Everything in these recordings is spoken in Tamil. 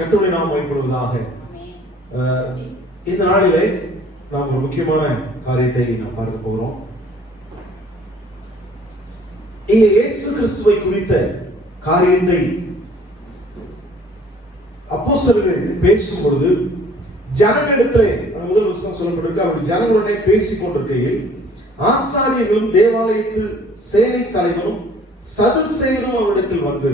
கர்த்தருடைய நாமம் மகிமைப்படுவதாக. இந்த நாளிலே நாம் ஒரு முக்கியமான காரியத்தை நாம் பார்க்க போகிறோம். இங்கே இயேசு கிறிஸ்துவை குறித்த காரியத்தை அப்போஸ்தலர்கள் பேசும் பொழுது ஜனங்களிடத்திலே முதல் வசனம் சொல்லப்பட்டிருக்கு. அவர் ஜனங்களுடனே பேசிக் கொண்டிருக்கையில் ஆசாரியர்களும் தேவாலயத்து சேனை தலைவரும் சதுசேயரும் அவரிடத்தில் வந்து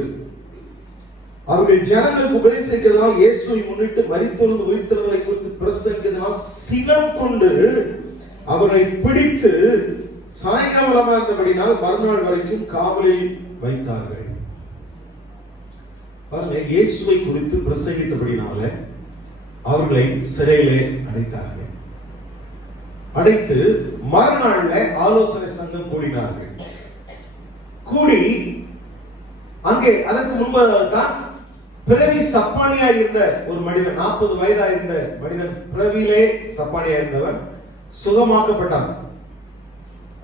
அவர்கள் ஜனங்களுக்கு உபதேசிக்கிறதால் இயேசுவை முன்னிட்டு மரித்தோர் உயிர்த்தெழுதலை குறித்து பிரசங்கிக்கிறதால் சினம் கொண்டு அவரை பிடித்து சாயங்காலமாக இருந்தபடினால் மறுநாள் வரைக்கும் காவலில் வைத்தார்கள். பாருங்க, இயேசுவை குறித்து பிரசங்கித்தபடினால அவர்களை சிறையிலே அடைத்தார்கள். அடைத்து மறுநாள்ல ஆலோசனை சங்கம் கூடினார்கள். கூடி அங்கே அதற்கு முன்பதான் பிறவி சப்பானியா இருந்த ஒரு மனிதன், 40 வயதா இருந்த மனிதன், பிறவிலே சப்பானியா இருந்தவன் சுகமாக்கப்பட்டான்.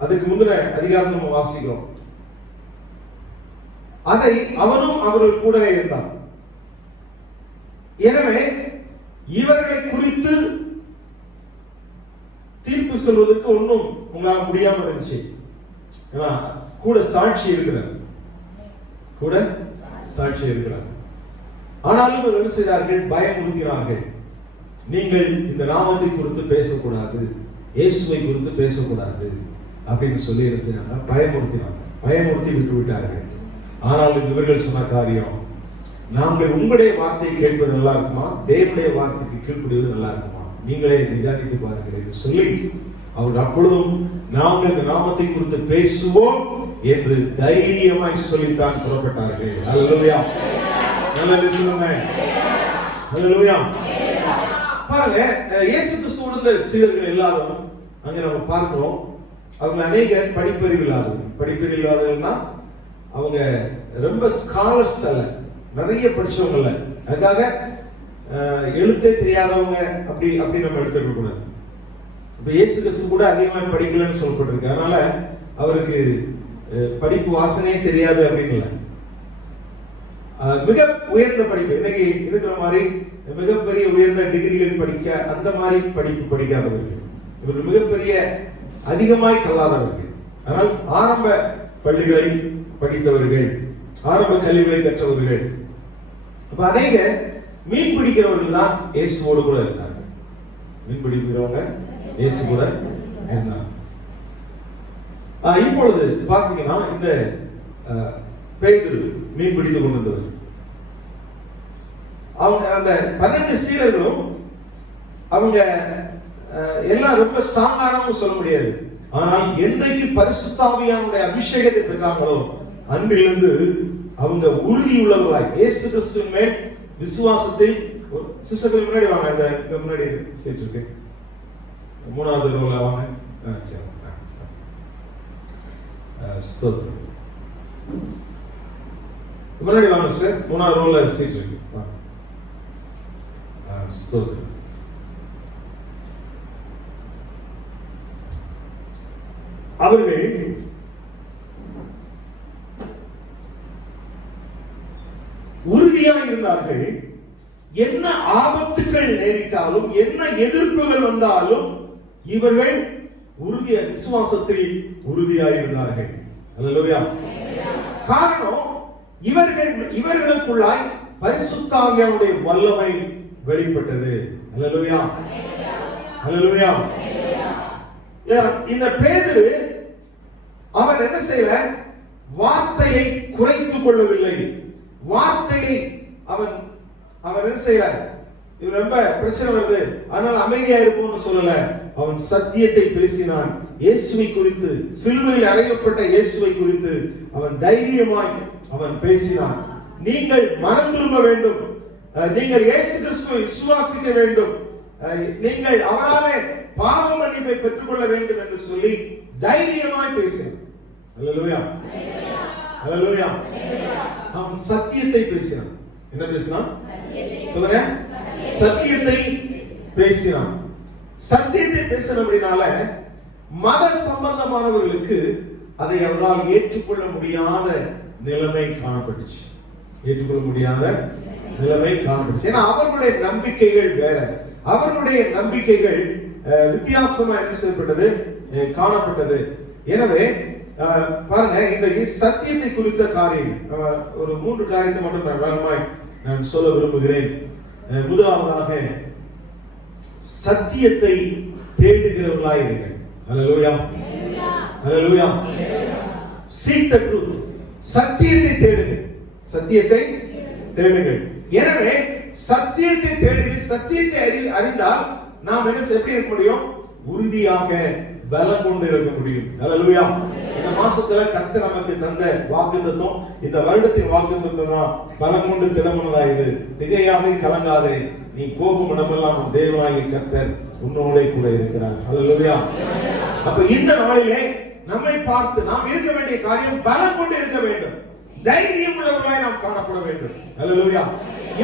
அதுக்கு முந்தின அதிகாரம் நம்ம வாசிக்கிறோம். அதை அவனும் அவர்கள் கூட இருந்தான். எனவே இவர்களை குறித்து தீர்ப்பு சொல்வதற்கு ஒன்றும் உங்களால் முடியாம இருந்துச்சு. கூட சாட்சி இருக்கிறார், கூட சாட்சி இருக்கிறார். ஆனாலும் என்ன செய்தார்கள்? பயமுறுத்தினார்கள். நீங்கள் இந்த நாமத்தை குறித்து பேசக்கூடாது, இயேசுவை குறித்து பேசக்கூடாது அப்படின்னு சொல்லி என்ன செய்தாங்க? பயமுறுத்தினாங்க. பயமுறுத்தி விட்டு விட்டார்கள். ஆனாலும் இவர்கள் சொன்ன காரியம், நாங்கள் உங்களுடைய வார்த்தையை கேட்பது நல்லா இருக்குமா, தேவனுடைய வார்த்தைக்கு கீழ்ப்படுவது நல்லா இருக்குமா, நீங்களே நிதானித்து பாருங்கள் என்று சொல்லி அவர்கள் அப்பொழுதும் நாங்கள் இந்த நாமத்தை குறித்து பேசுவோம் என்று தைரியமாய் சொல்லித்தான் புறப்பட்டார்கள். அல்லேலூயா, நல்லது சொல்லுங்க. அல்லேலூயா. பாருங்க, இயேசு கிறிஸ்துவோட சீடர்கள் எல்லாரும் அங்க நம்ம பார்க்கிறோம். அவங்க அநேக படிப்பறிவு இல்லாதவங்க. படிப்பறிவு இல்லாதவங்கன்னா அவங்க ரொம்ப ஸ்காலர்ஸ் அல்ல, நிறைய படிச்சவங்க இல்ல. அதுக்காக எழுத்தே தெரியாதவங்க அப்படி நம்ம எடுத்துக்க கூடாது. இப்ப இயேசு கிறிஸ்து கூட அதிகமாக படிக்கலன்னு சொல்லப்பட்டிருக்கு. அதனால அவருக்கு படிப்பு வாசனையே தெரியாது அப்படின்னு இல்லை. மிக உயர்ந்த படிப்பு இன்னைக்கு இருக்கிற மாதிரி மிகப்பெரிய உயர்ந்த டிகிரிகள் படிக்க அந்த மாதிரி படிப்பு படிக்காதவர்கள், இவர்கள் மிகப்பெரிய அதிகமாய் கல்லாதவர்கள். ஆனால் ஆரம்ப பள்ளிகளை படித்தவர்கள், ஆரம்ப கல்விகளை கற்றவர்கள். அப்ப அநேக மீன் பிடிக்கிறவர்கள் தான் இயேசுவோடு கூட இருந்தாங்க. மீன் பிடிக்கிறவங்க இயேசு கூட இருந்தாங்க. இப்பொழுது பார்த்தீங்கன்னா இந்த பேதுரு மீன் பிடித்துக் கொண்டிருந்தவர், அவங்க அந்த 12 சீடர்களும் அவங்க எல்லாம் ரொம்ப ஸ்ட்ராங்கானவங்க சொல்ல முடியாது. ஆனால் என்றைக்கு பரிசுத்த ஆவியானுடைய அபிஷேகத்தை பெற்றாங்களோ அன்றிலிருந்து அவங்க உறுதியுள்ளவர்களாய் இயேசு கிறிஸ்துவின் மேல் விசுவாசத்தை. சிஸ்டர்கள் முன்னாடி வாங்க, அந்த முன்னாடி சீட் இருக்கு, 3வது ரோல வாங்க. முன்னாடி வாங்க சார், 3வது ரோல சீட் இருக்கு. அவர்கள் உறுதியாக இருந்தார்கள். என்ன ஆபத்துகள் நேரிட்டாலும், என்ன எதிர்ப்புகள் வந்தாலும் இவர்கள் உறுதிய விசுவாசத்தில் உறுதியாக இருந்தார்கள். அல்லேலூயா. காரணம், இவர்களுக்குள்ளாய் பரிசுத்த ஆவியானுடைய வல்லமை வெளிப்பட்டது. அல்லேலூயா, அல்லேலூயா. இந்த பேதுரு அவன் என்ன செய்யல? வார்த்தையை குறைத்துக் கொள்ளவில்லை. வார்த்தையை அவன் என்ன செய்யல? இது ரொம்ப பிரச்சனை வருது, அதனால அமைதியா இருப்போம்னு சொல்லல. அவன் சத்தியத்தை பேசினான். இயேசுவை குறித்து, சிலுவையில் அறையப்பட்ட இயேசுவை குறித்து அவன் தைரியமாய் அவன் பேசினான். நீங்கள் மனம் திரும்ப வேண்டும், நீங்கள் இயேசு கிறிஸ்துவை விசுவாசிக்க வேண்டும், நீங்கள் அவராலே பாவ மன்னிப்பை பெற்றுக்கொள்ள வேண்டும் என்று சொல்லி தைரியமாய் பேசினான். அல்லேலூயா, அல்லேலூயா. அவன் சத்தியத்தை பேசினான். என்ன பேசினான் சொல்லுங்க? சத்தியத்தை பேசினான். சத்தியத்தை பேசினபடினால மத சம்பந்தமானவர்களுக்கு அதை அவரால் ஏற்றுக்கொள்ள முடியாத நிலைமை காணப்பட்டுச்சு. ஏற்றுக்கொள்ள முடியாத நிலைமை காணப்பட்டுச்சு. ஏன்னா அவர்களுடைய நம்பிக்கைகள் வேற, அவர்களுடைய நம்பிக்கைகள் வித்தியாசமா என்ன செய்யப்பட்டது, காணப்பட்டது. எனவே பாருங்க, இன்றைக்கு சத்தியத்தை குறித்த காரியம் ஒரு 3 காரியத்தை மட்டும் நான் வேகமாய் நான் சொல்ல விரும்புகிறேன். முதலாவதாக சத்தியத்தை தேடுகிறவர்களாய் இருங்கள். ஹல்லேலூயா, ஹல்லேலூயா. Seek the truth. சத்தியத்தை தேடுங்கள், சத்தியத்தை தேடுங்கள். எனவே சத்தியத்தை தேடுங்கள். சத்தியத்தை அறிந்தால் நாம் என்ன எப்படி இருக்க முடியும், உறுதியாக பலம் கொண்டு இருக்க முடியும். ஹல்லேலூயா. இந்த மாசத்துல கர்த்தர் நமக்கு தந்த வாக்குத்தத்தம், இந்த வருடத்தின் வாக்குத்தத்தம் தான், பலம் கொண்டு திடமனதாயிரு, திகையாக கலங்காதே, நீ போகும் இடமெல்லாம் தேவனாகிய கர்த்தர் உன்னோட கூட இருக்கிறார். ஹல்லேலூயா. அப்ப இந்த நாளிலே நம்மை பார்த்து நாம் இருக்க வேண்டிய காரியம் பலம் கொண்டு இருக்க வேண்டும், தைரியம் உள்ளவர்களாய் நாம் காணப்பட வேண்டும். ஹல்லேலூயா.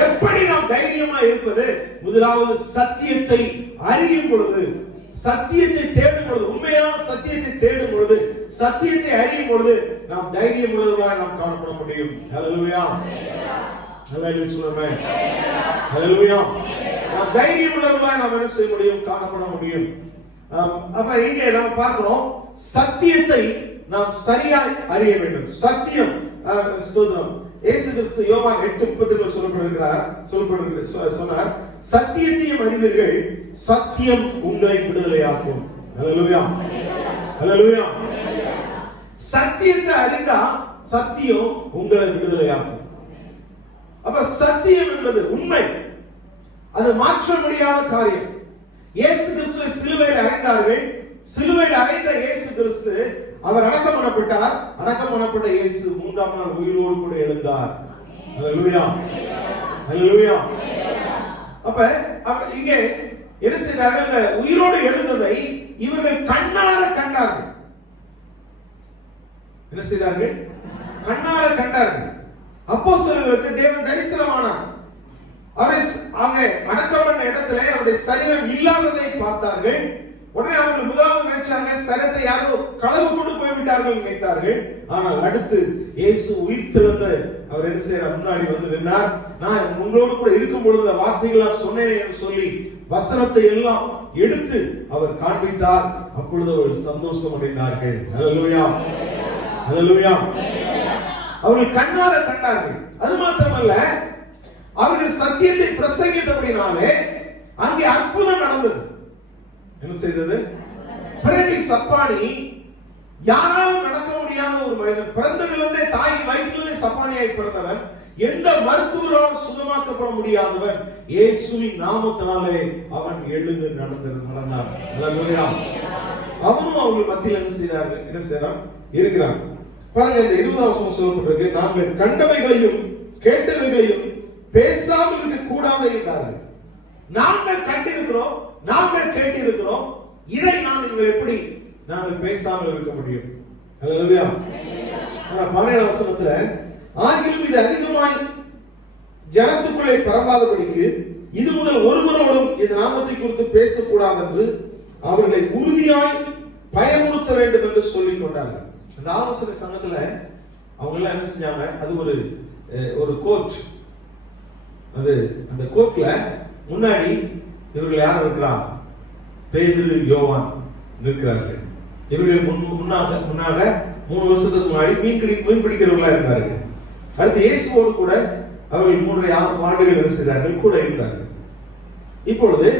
எப்படி நாம் தைரியமா இருப்பது? முதலாவது சத்தியத்தை அறியும் பொழுது, சத்தியத்தை தேடும் பொழுது, உண்மையான சத்தியத்தை தேடும் பொழுது, சத்தியத்தை அறியும் பொழுது நாம் தைரியம் உள்ளவர்களாய் நாம் காணப்பட முடியும். ஹல்லேலூயா, ஹல்லேலூயா சொல்லுங்க. ஹல்லேலூயா. நாம் தைரியம் உள்ளவர்களாய் நாம் என்ன செய்ய முடியும், காணப்பட முடியும். அப்ப இங்கே நாம் பார்க்கிறோம், சத்தியத்தை நாம் சரியாய் அறிய வேண்டும். சத்தியம் ஸ்தோத்திரம். இயேசு கிறிஸ்து யோவான் 8:30 சொன்னார், சத்தியத்தையும் அறிவீர்கள், சத்தியம் உங்களை விடுதலையாக்கும். ஹல்லேலூயா, ஹல்லேலூயா. சத்தியத்தை அறிந்தா சத்தியம் உங்களை விடுதலையாக்கும். அப்ப சத்தியம் என்பது உண்மை, அது மாற்ற முடியாத காரியம். இயேசு கிறிஸ்துவை சிலுவையில் அறைந்தார்கள். சிலுவையில் அறைந்த இயேசு கிறிஸ்து அவர் அடக்கம் பண்ணப்பட்டார். அடக்கம் பண்ணப்பட்ட இயேசு 3ஆம் நாள் உயிரோடு கூட எழுந்தார். ஹல்லேலூயா, ஹல்லேலூயா. அப்ப இங்கே என்ன செய்தார்கள், உயிரோடு எழுந்ததை இவர்கள் கண்ணார கண்டார்கள். என்ன செய்தார்கள், கண்ணார கண்டார்கள். அப்போஸ்தலர்களுக்கு தேவன் தரிசனமானார். அவரை அங்கே அடக்கம் பண்ண இடத்துல அவருடைய சரீரம் இல்லாததை பார்த்தார்கள். உடனே அவர்கள் முதலாவது நினைச்சாங்க, சரீரத்தை யாரோ களவு கொண்டு போய்விட்டார்கள் நினைத்தார்கள். ஆனால் அடுத்து இயேசு உயிர் தெழுந்த அவர் என்ன செய்யறார், முன்னாடி வந்து நின்றார். நான் உங்களோடு கூட இருக்கும் பொழுது வார்த்தைகளா சொன்னேன் என்று சொல்லி வசனத்தை எல்லாம் எடுத்து அவர் காண்பித்தார். அப்பொழுது அவர்கள் சந்தோஷம் அடைந்தார்கள். ஹல்லேலூயா, ஹல்லேலூயா. அவர்கள் கண்ணார கண்டார்கள். அது மாத்திரமல்ல, அவர்கள் சத்தியத்தை பிரசங்கித்தபடினாலே அங்கே அற்புதம் நடந்தது. என்ன செய்தது, பிறகு சப்பானி, யாராலும் நடக்க முடியாத ஒரு மனிதன், பிறந்ததிலிருந்தே தாய் வயிற்றிலே சப்பானியாய் பிறந்தவன், எந்த மருத்துவரால் சுகமாக்கப்பட முடியாதவன், இயேசுவின் நாமத்தினாலே அவன் எழுந்து நடந்தார். ஹல்லேலூயா. அவனும் அவர்கள் மத்தியில் என்ன செய்தார்கள், என்ன செய்யறான், இருக்கிறான். பாருங்க, இந்த 20ஆம் வசனம் சொல்லப்பட்டிருக்கு, நாங்கள் கண்டவைகளையும் கேட்டவைகளையும் பேசாமல் இருக்க கூடாது என்றார்கள். நாங்கள் கண்டிருக்கிறோம், நாங்கள் கேட்டிருக்கிறோம், இதை நாங்கள் எப்படி நாங்கள் பேசாமல் இருக்க முடியும்? ஹல்லேலூயா. ஆனா 17ஆம் வசனத்துல, ஆகிலும் இது அதிகமாய் ஜனத்துக்குள்ளே பரவாதபடிக்கு இது முதல் ஒருவரோடும் இந்த நாமத்தை குறித்து பேசக்கூடாது என்று அவர்களை உறுதியாய் பயமுறுத்த வேண்டும் என்று சொல்லிக் கொண்டார்கள். அந்த ஆலோசனை சங்கத்துல அவங்க எல்லாம் என்ன செஞ்சாங்க, அது ஒரு கோர்ட். அது அந்த கோர்ட்ல முன்னாடி இவர்கள் யார் இருக்கிறார், பேதுரு, யோவான் நிற்கிறார்கள். இவர்கள் முன்னாக 3 வருஷத்துக்கு முன்னாடி மீன் பிடிக்கிறவர்களா இருந்தார்கள். அடுத்து இயேசுவோடு கூட அவர்கள் 3 ஆண்டுகள் செய்தார்கள், கூட இருந்தார்கள். இப்பொழுது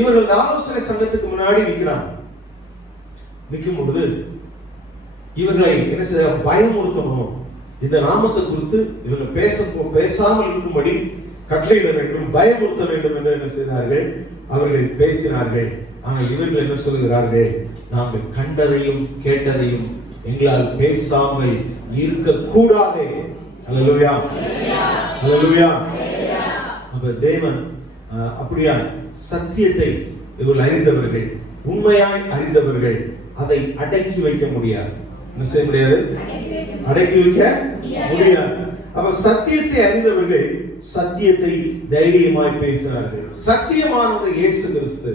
இவர்கள் ஆலோசனை சங்கத்துக்கு முன்னாடி நிற்கிறாங்க. நிற்கும் பொழுது இவர்களை என்ன செய்ய, பயமுறுத்தணும், இந்த நாமத்தை குறித்து இவர்கள் பேசாமல் இருக்கும்படி கட்டளையிட வேண்டும், பயமுறுத்த வேண்டும் என்று என்ன செய்தார்கள், அவர்கள் பேசினார்கள். ஆனால் இவர்கள் என்ன சொல்கிறார்கள், நாங்கள் கண்டதையும் கேட்டதையும் எங்களால் பேசாமல் இருக்க கூடாதே. ஹல்லேலூயா, ஹல்லேலூயா. அப்ப தேவன் அப்படியா சத்தியத்தை இவர்கள் அறிந்தவர்கள், உண்மையாய் அறிந்தவர்கள், அதை அடக்கி வைக்க முடியாது. என்ன செய்ய முடியாது, அடக்கி வைக்க முடியாது. அப்ப சத்தியத்தை அறிந்தவர்கள் சத்தியத்தை தைரியமாய் பேசினார்கள். சத்தியமானது இயேசு கிறிஸ்து.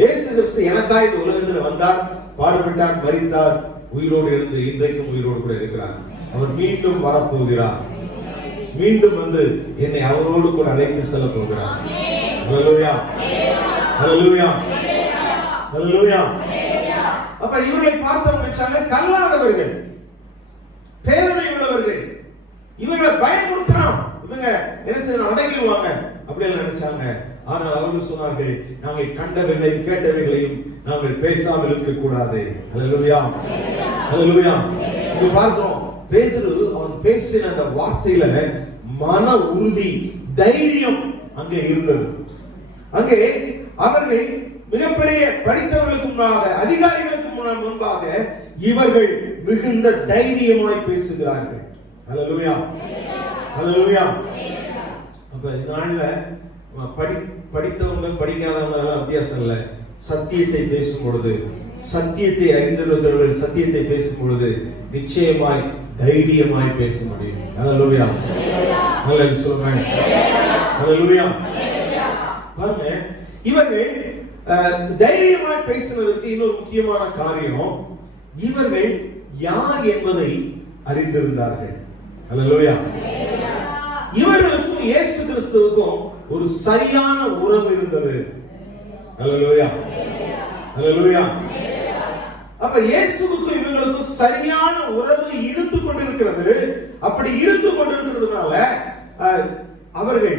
இயேசு கிறிஸ்து எனக்காய் இந்த உலகத்தில் வந்தார், பாடுபட்டார், மரித்தார், உயிரோடு எழுந்து இன்றைக்கும் உயிரோடு கூட இருக்கிறார். அவர் மீண்டும் வரப்போகிறார். மீண்டும் வந்து என்னை அவரோடு கூட அழைத்து செல்ல போகிறார். ஹல்லேலூயா, ஹல்லேலூயா, ஹல்லேலூயா. அப்ப இவர்களை பார்த்தவங்க கல்லாதவர்கள், பேதமை உள்ளவர்கள், இவங்களை பயமுறுத்தலாம், இவங்க என்ன செய்யணும், அடங்கிடுவாங்க அப்படி எல்லாம் நினைச்சாங்க. ஆனால் அவர்கள் சொன்னார்கள், நாங்கள் கண்டவைகளையும் கேட்டவைகளையும் நாங்கள் பேசாமல் இருக்க கூடாது. ஹல்லேலூயா, ஹல்லேலூயா. இது பார்க்கிறோம், பேதுரு அவன் பேசின அந்த வார்த்தையில மன உறுதி, தைரியம் அங்கே இருந்தது. அங்கே அவர்கள் மிகப்பெரிய படித்தவர்களுக்கு முன்னாக, அதிகாரிகளுக்கு முன்பாக இவர்கள் மிகுந்த தைரியமாய் பேசுகிறார்கள். ஹல்லேலூயா, ஹல்லேலூயா. அப்ப இந்த நாள்ல படித்தவங்க படிக்காதவங்க வித்தியாசம் இல்லை. சத்தியத்தை பேசும் பொழுது, சத்தியத்தை அறிந்திருக்கிறவர்கள் சத்தியத்தை பேசும் பொழுது நிச்சயமாய் தைரியமாய் பேச முடியும். ஹல்லேலூயா, ஹல்லேலூயா சொல்லுங்க. ஹல்லேலூயா. பாருங்க, இவர்கள் தைரியமாய் பேசுவதற்கு இன்னொரு முக்கியமான காரியம், இவர்கள் யார் என்பதை அறிந்திருந்தார்கள். ஹல்லேலூயா. இவர்களுக்கும் இயேசு கிறிஸ்துவுக்கும் ஒரு சரியான உறவு இருந்தது. ஹல்லேலூயா, ஹல்லேலூயா. அப்ப இயேசுவுக்கும் இவங்களுக்கும் சரியான உறவு இருந்து கொண்டிருக்கிறது. அப்படி இருந்து கொண்டிருக்கிறதுனால அவர்கள்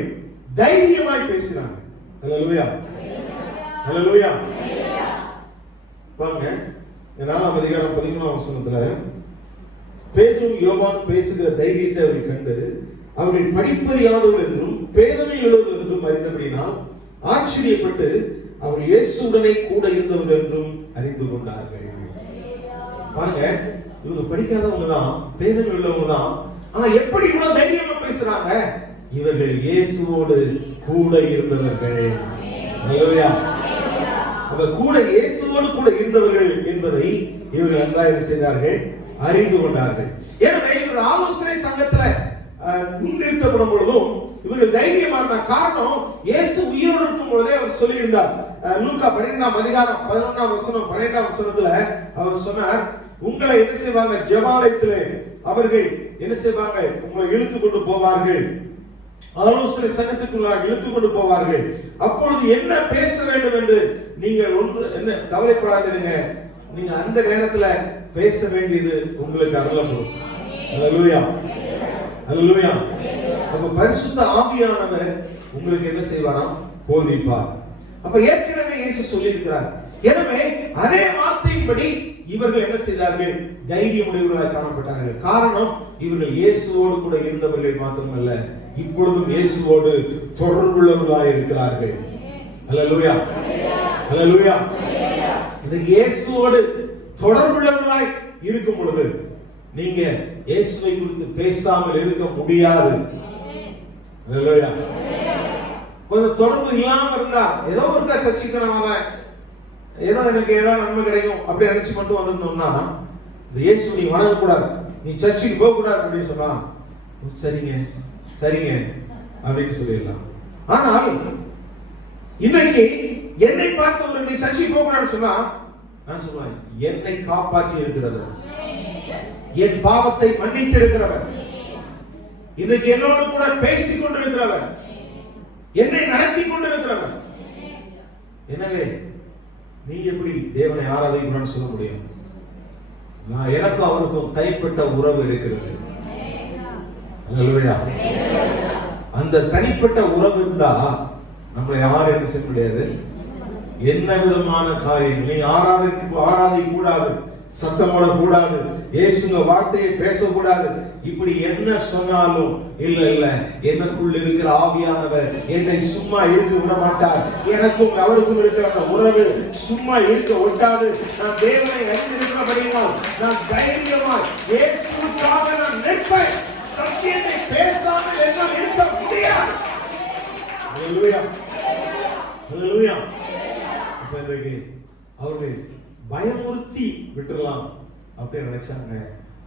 தைரியமாய் பேசினாங்க. ஹல்லேலூயா, ஹல்லேலூயா. பாருங்க, 4ஆம் அதிகாரம் 13ஆம் வசனத்துல பேதுரு யோவான் பேசுகிற தைரியத்தை அவர்கள் கண்டு அவர்கள் படிப்பறியாதவர்கள் என்றும் பேதமை உள்ளவர்கள் என்றும் அறிந்தபடினால் ஆச்சரியப்பட்டு அவர் இயேசுவுடனே கூட இருந்தவர்கள் என்றும் அறிந்து கொண்டார்கள். பாருங்க, இவங்க படிக்காதவங்க தான், பேதமை உள்ளவங்க தான். ஆனா எப்படி இவ்வளவு தைரியமா பேசுறாங்க? இவர்கள் இயேசுவோடு கூட இருந்தவர்கள். ஹல்லேலூயா. அவ கூட இயேசுவோடு கூட இருந்தவர்கள் என்பதை இவர்கள் நன்றாக செய்தார்கள், அறிந்து கொண்டார்கள். எனவே இவர்கள் ஆலோசனை சங்கத்துல முன்னிறுத்தப்படும் பொழுதும் இவர்கள் தைரியமான காரணம், இயேசு உயிரோடு இருக்கும் பொழுதே அவர் சொல்லியிருந்தார். லூக்கா 12ஆம் அதிகாரம் 11ஆம் வசனம் 12ஆம் வசனத்துல அவர் சொன்னார், உங்களை என்ன செய்வாங்க, ஜெபாலயத்திலே அவர்கள் என்ன செய்வாங்க, உங்களை இழுத்து கொண்டு போவார்கள், ஆலோசனை சங்கத்துக்குள்ளாக இழுத்து கொண்டு போவார்கள். அப்பொழுது என்ன பேச வேண்டும் என்று நீங்கள் என்ன கவலைப்படாதீங்க, நீங்க அந்த நேரத்துல பேச வேண்டியது உங்களுக்கு அருளப்படும். ஹல்லேலூயா, ஹல்லேலூயா. அப்ப பரிசுத்த ஆவியானவர் உங்களுக்கு என்ன செய்வாராம், போதிப்பார். அப்ப ஏற்கனவே இயேசு சொல்லி இருக்கிறார். எனவே அதே வார்த்தையின்படி இவர்கள் என்ன செய்தார்கள், தைரியமுடையவர்களாக காணப்பட்டார்கள். காரணம், இவர்கள் இயேசுவோடு கூட இருந்தவர்கள் மாத்திரமல்ல, இப்பொழுதும் இயேசுவோடு தொடர்புள்ளவர்களாக இருக்கிறார்கள். ஹல்லேலூயா, ஹல்லேலூயா. இந்த இயேசுவோடு தொடர்புள்ளவர்களாய் இருக்கும் பொழுது நீங்க இயேசுவை குறித்து பேசாமல் இருக்க முடியாது. ஹல்லேலூயா. கொஞ்சம் தொடர்பு இல்லாம இருந்தா, ஏதோ ஒருக்கா சர்ச்சைக்கு நான் வரேன், ஏதோ எனக்கு ஏதாவது நன்மை கிடைக்கும் அப்படி நினைச்சு மட்டும் வந்திருந்தோம்னா, இந்த இயேசு நீ வணங்கக்கூடாது, நீ சர்ச்சைக்கு போக கூடாது அப்படின்னு சொன்னா, சரிங்க சரிங்க அப்படின்னு சொல்லிடலாம். ஆனால் இன்னைக்கு என்னை பார்த்தவர்கள் நீ சர்ச்சைக்கு போக கூடாதுன்னு சொன்னா, நான் சொல்லுவேன், என்னை காப்பாற்றி இருக்கிறவர், என் பாவத்தை மன்னித்து இருக்கிறவர், இன்னைக்கு என்னோடு கூட பேசிக் கொண்டிருக்கிறவர், என்னை நடத்தி கொண்டிருக்கிறவர். எனவே நீ எப்படி தேவனை ஆராதிக்கணும்னு சொல்ல முடியும்? நான் எனக்கும் அவருக்கும் தனிப்பட்ட உறவு இருக்கிறது. ஹல்லேலூயா. அந்த தனிப்பட்ட உறவு இருந்தா நம்மளை யாரும் என்ன செய்ய முடியாது, என்ன விதமான காரியங்களையும் ஆராதிக்க கூடாது, சத்தம் போடக்கூடாது, இயேசுங்க வார்த்தையை பேசக்கூடாது. இப்படி என்ன சொன்னாலும் இல்ல இல்ல, எனக்குள் இருக்கிற ஆவியானவர் என்னை சும்மா இருக்க விட மாட்டார், எனக்கும் அவருக்கும் இருக்கிற அந்த உறவு சும்மா இருக்க ஒட்டாது. நான் தேவனை அறிந்திருக்கிறபடியால் நான் தைரியமாய் இயேசுவுக்காக நான் நிற்பேன். சத்தியத்தை பேசாமல் என்னால் இருக்க முடியாது. ஹல்லேலூயா, ஹல்லேலூயா. இப்ப இன்றைக்கு அவர்கள் பயமுறுத்தி விட்டுறலாம் அப்படின்னு நினைச்சாங்க.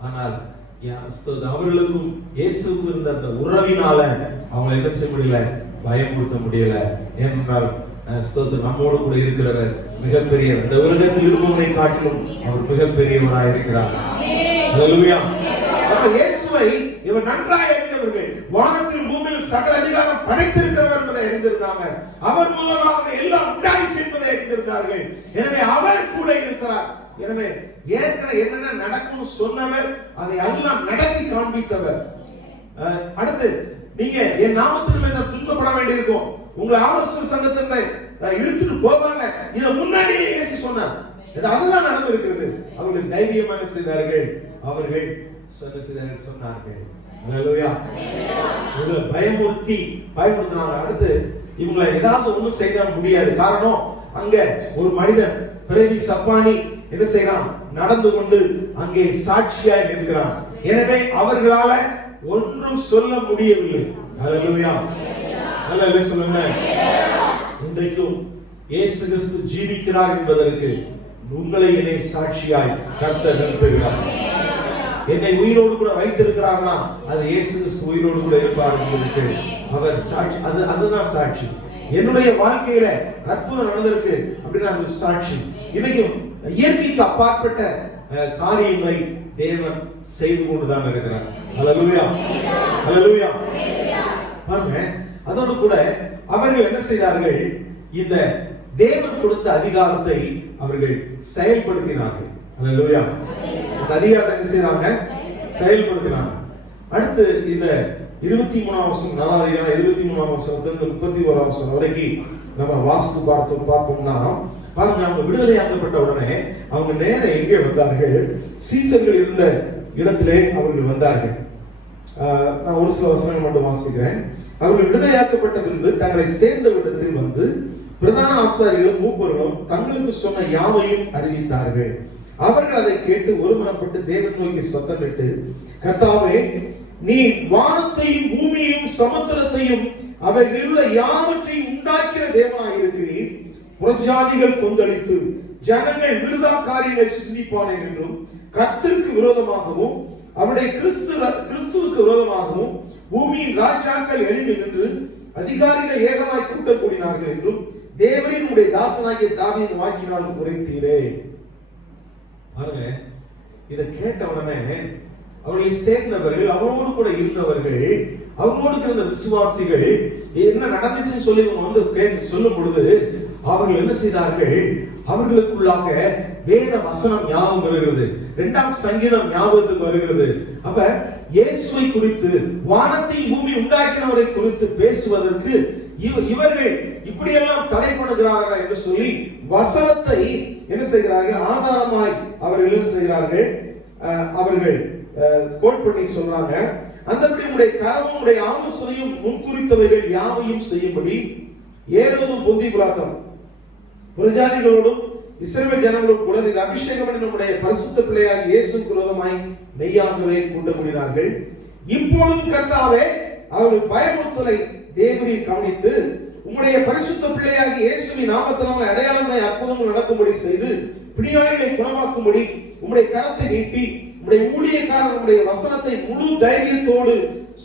ஆனால் அவர்களுக்கும் இயேசுக்கும் இருந்த அந்த உறவினால அவங்க என்ன செய்ய முடியல, பயமுறுத்த முடியல. ஏனென்றால் நம்மோடு கூட இருக்கிறவர் மிகப்பெரிய, இந்த உலகத்தில் இருப்பவனை காட்டிலும் அவர் மிகப்பெரியவராக இருக்கிறார். ஹல்லேலூயா. அப்ப இயேசுவை இவர் நன்றாக அறிந்தவர்கள், வானத்தில் பூமியில் சகல அதிகாரம் படைத்திருக்கிறவர் என்பதை அறிந்திருந்தாங்க. அவர் மூலமாக எல்லாம் உண்டாயிற்று என்பதை அறிந்திருந்தார்கள். எனவே அவர் கூட இருக்கிறார். எனவே ஏற்கனவே என்னென்ன நடக்கும் சொன்னவர் அதை எல்லாம் நடத்தி காண்பித்தவர். அடுத்து நீங்க என் நாமத்திற்கு துன்பப்பட வேண்டியிருக்கும், உங்களை ஆலோசனை சங்கத்தினை இழுத்துட்டு போவாங்க, இதை முன்னாடியே இயேசு சொன்னார். அதெல்லாம் நடந்திருக்கிறது. அவர்கள் தைரியமாக செய்தார்கள். அவர்கள் சொன்னார்கள். அல்லேலூயா. இவங்களை பயமுறுத்தினாங்க. அடுத்து இவங்களை ஏதாவது ஒண்ணும் செய்ய முடியாது. காரணம், அங்க ஒரு மனிதன் பிறவி சப்பானி என்ன செய்யறான், நடந்து கொண்டு அங்கே சாட்சியாய் இருக்கிறான். எனவே அவர்களால ஒன்றும் சொல்ல முடியவில்லை. அல்லேலூயா. அல்லேலூயா சொல்லுங்க. இன்றைக்கும் இயேசு கிறிஸ்து ஜீவிக்கிறார் என்பதற்கு உங்களை என்னை சாட்சியாய் கர்த்தர் நிறுத்துகிறார். என்னை உயிரோடு கூட வைத்திருக்கிறார்னா அது இயேசு கிறிஸ்து உயிரோடு கூட இருப்பார் என்பதற்கு அவர் சாட்சி. அதுதான் சாட்சி. என்னுடைய வாழ்க்கையில அற்புதம் நடந்திருக்கு அப்படின்னா அது சாட்சி. இன்னைக்கும் இயற்கைக்கு அப்பாற்பட்ட காரியங்களை தேவன் செய்து கொண்டுதான் இருக்கிறார். அல்லேலூயா. அல்லேலூயா. பாருங்க, அதோடு கூட அவர்கள் என்ன செய்தார்கள், இந்த தேவன் கொடுத்த அதிகாரத்தை அவர்கள் செயல்படுத்தினார்கள். அல்லேலூயா. அந்த அதிகாரத்தை என்ன செய்தாங்க, செயல்படுத்தினாங்க. அடுத்து இந்த 23ஆம் வசனம், 23ஆம் வசனத்திலிருந்து 31ஆம் வசனம் வரைக்கும் நம்ம வாசித்து பார்ப்போம்னா பாருங்க, அவங்க விடுதலையாக்கப்பட்ட உடனே அவங்க நேர எங்கே வந்தார்கள், சீசர்கள் இருந்த இடத்திலே அவர்கள் வந்தார்கள். நான் ஒரு சில வசனங்கள் மட்டும் வாசிக்கிறேன். அவர்கள் விடுதலையாக்கப்பட்ட பின்பு தங்களை சேர்ந்த இடத்தில் வந்து பிரதான ஆசாரியர்களும் மூப்பர்களும் தங்களுக்கு சொன்ன யாவையும் அறிவித்தார்கள். அவர்கள் அதை கேட்டு ஒருமனப்பட்டு தேவன் நோக்கி சத்தமிட்டு, கர்த்தாவே, நீ வானத்தையும் பூமியையும் சமுத்திரத்தையும் அவைகளிலுள்ள யாவற்றையும் உண்டாக்கிற தேவனாய் இருக்கிறீர். புறஜாதிகள் கொந்தளித்து ஜனங்கள் விருதா காரியங்களை சிந்திப்பானேன் என்றும், கர்த்தருக்கு விரோதமாகவும் அவருடைய கிறிஸ்துவுக்கு விரோதமாகவும் பூமியின் ராஜாக்கள் எழும்பி நின்று அதிகாரிகள் ஏகமாய் கூட்டம் கூடினார்கள் என்றும் தேவரின் உடைய தாசனாகிய தாவீதின் வாக்கினால் உரைத்தீரே. பாருங்க, இதை கேட்ட உடனே அவர்களை சேர்ந்தவர்கள், அவரோடு கூட இருந்தவர்கள், அவரோடு இருந்த விசுவாசிகள் என்ன நடந்துச்சுன்னு சொல்லி வந்து சொல்லும் பொழுது அவர்கள் என்ன செய்தார்கள், அவர்களுக்குள்ளாக வேத வசனம் ஞாபகம் வருகிறது. 2ஆம் சங்கீதம் ஞாபகத்துக்கு வருகிறது. அப்ப இயேசுவை குறித்து, வானத்தை பூமி உண்டாக்கினவரை குறித்து பேசுவதற்கு இவர்கள் இப்படியெல்லாம் தடை பண்ணுகிறார்கள் என்று சொல்லி வசனத்தை என்ன செய்கிறார்கள், ஆதாரமாய் அவர்கள் என்ன செய்கிறார்கள், அவர்கள் கோட் பண்ணி சொல்றாங்க. அந்தபடி உடைய கரமும் உடைய ஆலோசனையும் முன்குறித்தவைகள் யாவையும் செய்யும்படி ஏரோதும் பொந்தி பிலாத்தும் புறஜாதிகளோடும் இஸ்ரவேல் ஜனங்களோடு கூட நீர் அபிஷேகம் பண்ணி நம்முடைய பரிசுத்த பிள்ளையாகிய இயேசுவுக்கு விரோதமாய் மெய்யாகவே கூட்டம் கூடினார்கள். இப்பொழுதும் கர்த்தாவே, அவர்கள் பயமுறுத்தலை தேவரீர் கவனித்து உம்முடைய பரிசுத்த பிள்ளையாகிய இயேசுவின் நாமத்தினால் அடையாளமாய் அற்புதங்கள் நடக்கும்படி செய்து பிணியாளிகளை குணமாக்கும்படி உம்முடைய கரத்தை நீட்டி உம்முடைய ஊழியக்காரனுடைய வசனத்தை முழு தைரியத்தோடு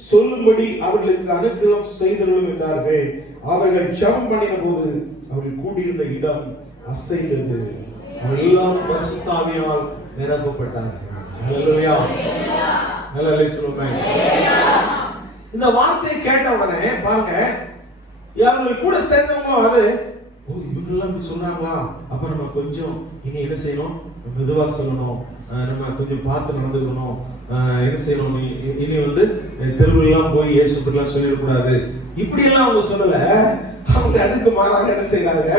சொல்லும்படி அவர்களுக்கு அனுகிரகம் செய்தருளும் என்றார்கள். அவர்கள் ஜெபம் பண்ணின போது அவர்கள் கூடியிருந்த இடம் அசைந்தது. அவர்கள் எல்லாரும் பரிசுத்த ஆவியால் நிரப்பப்பட்டார்கள். ஹல்லேலூயா. ஹல்லேலூயா சொல்லுங்க. இந்த வார்த்தையை கேட்ட உடனே பாருங்க, அவங்களை கூட சேர்ந்தவங்களும் அது இவங்கெல்லாம் சொன்னாங்களா, அப்ப நம்ம கொஞ்சம் இனி என்ன செய்யணும், மெதுவா சொல்லணும், நம்ம கொஞ்சம் பார்த்து நடந்துக்கணும், என்ன செய்யணும், இனி வந்து தெருவுலாம் போய் இயேசுக்கெல்லாம் சொல்லிடக்கூடாது, இப்படி எல்லாம் அவங்க சொல்லல. அவங்க அதுக்கு மாறாக என்ன செய்யறாங்க,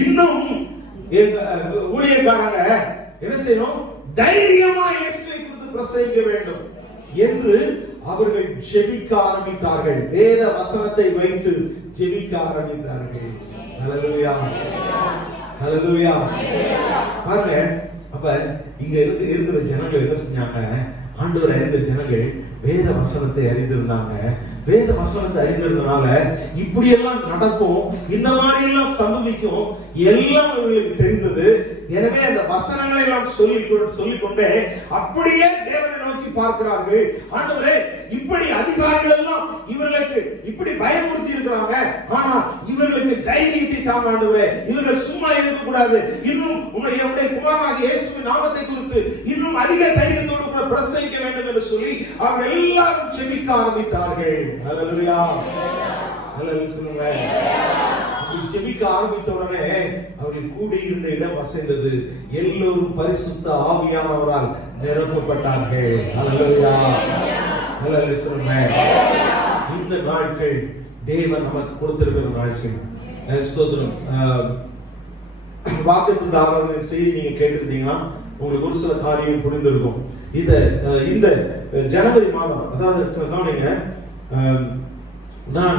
இன்னும் ஊழியக்காரங்க என்ன செய்யணும், தைரியமா இயேசுவை குறித்து பிரசங்கிக்க வேண்டும் என்று அவர்கள் ஜெபிக்க ஆரம்பித்தார்கள். வேத வசனத்தை வைத்து ஜெபிக்க ஆரம்பித்தார்கள். ஹல்லேலூயா. ஹல்லேலூயா. பாருங்க, அப்ப இங்க இருக்கிற ஜனங்கள் என்ன செஞ்சாங்க, ஆண்டவரை அறிந்த ஜனங்கள் வேத வசனத்தை அறிந்திருந்தாங்க. வேத வசனத்தை அறிந்ததுனால இப்படி எல்லாம் நடக்கும், இந்த மாதிரி எல்லாம் சம்பவிக்கும் எல்லாம் அவர்களுக்கு தெரிந்தது. எனவே அந்த வசனங்களை எல்லாம் சொல்லிக்கொண்டே அப்படியே தேவனை நோக்கி பார்க்கிறார்கள். ஆண்டவரே, இப்படி அதிகாரிகள் எல்லாம் இவர்களுக்கு இப்படி பயமுறுத்தி இருக்கிறாங்க, ஆனா இவர்களுக்கு தைரியத்தை தாங்க ஆண்டவரே, இவர்கள் சும்மா இருக்க கூடாது, இன்னும் உங்களுடைய குமாரனாகிய இயேசுவின் நாமத்தை குறித்து இன்னும் அதிக தைரியத்தோடு கூட பிரசங்கிக்க வேண்டும் என்று சொல்லி அவர்கள் எல்லாரும் ஜெபிக்க ஆரம்பித்தார்கள். ஹல்லேலூயா, ஹல்லேலூயா சொல்லுங்க. ஜெபிக்க ஆரம்பித்த உடனே அவர்கள் கூடியிருந்த இடம் அசைந்தது. எல்லோரும் பரிசுத்த ஆவியானவரால் நிரப்பப்பட்டார்கள். ஹல்லேலூயா, ஹல்லேலூயா சொல்லுங்க. இந்த நாட்கள் தேவன் நமக்கு கொடுத்திருக்கிற நாட்கள். ஸ்தோத்திரம். வாக்குத்தத்த ஆராதனை செய்தி நீங்க கேட்டிருந்தீங்கன்னா உங்களுக்கு ஒரு சில காரியம் புரிந்திருக்கும். இந்த ஜனவரி மாதம், அதாவது கவனிங்க, நான்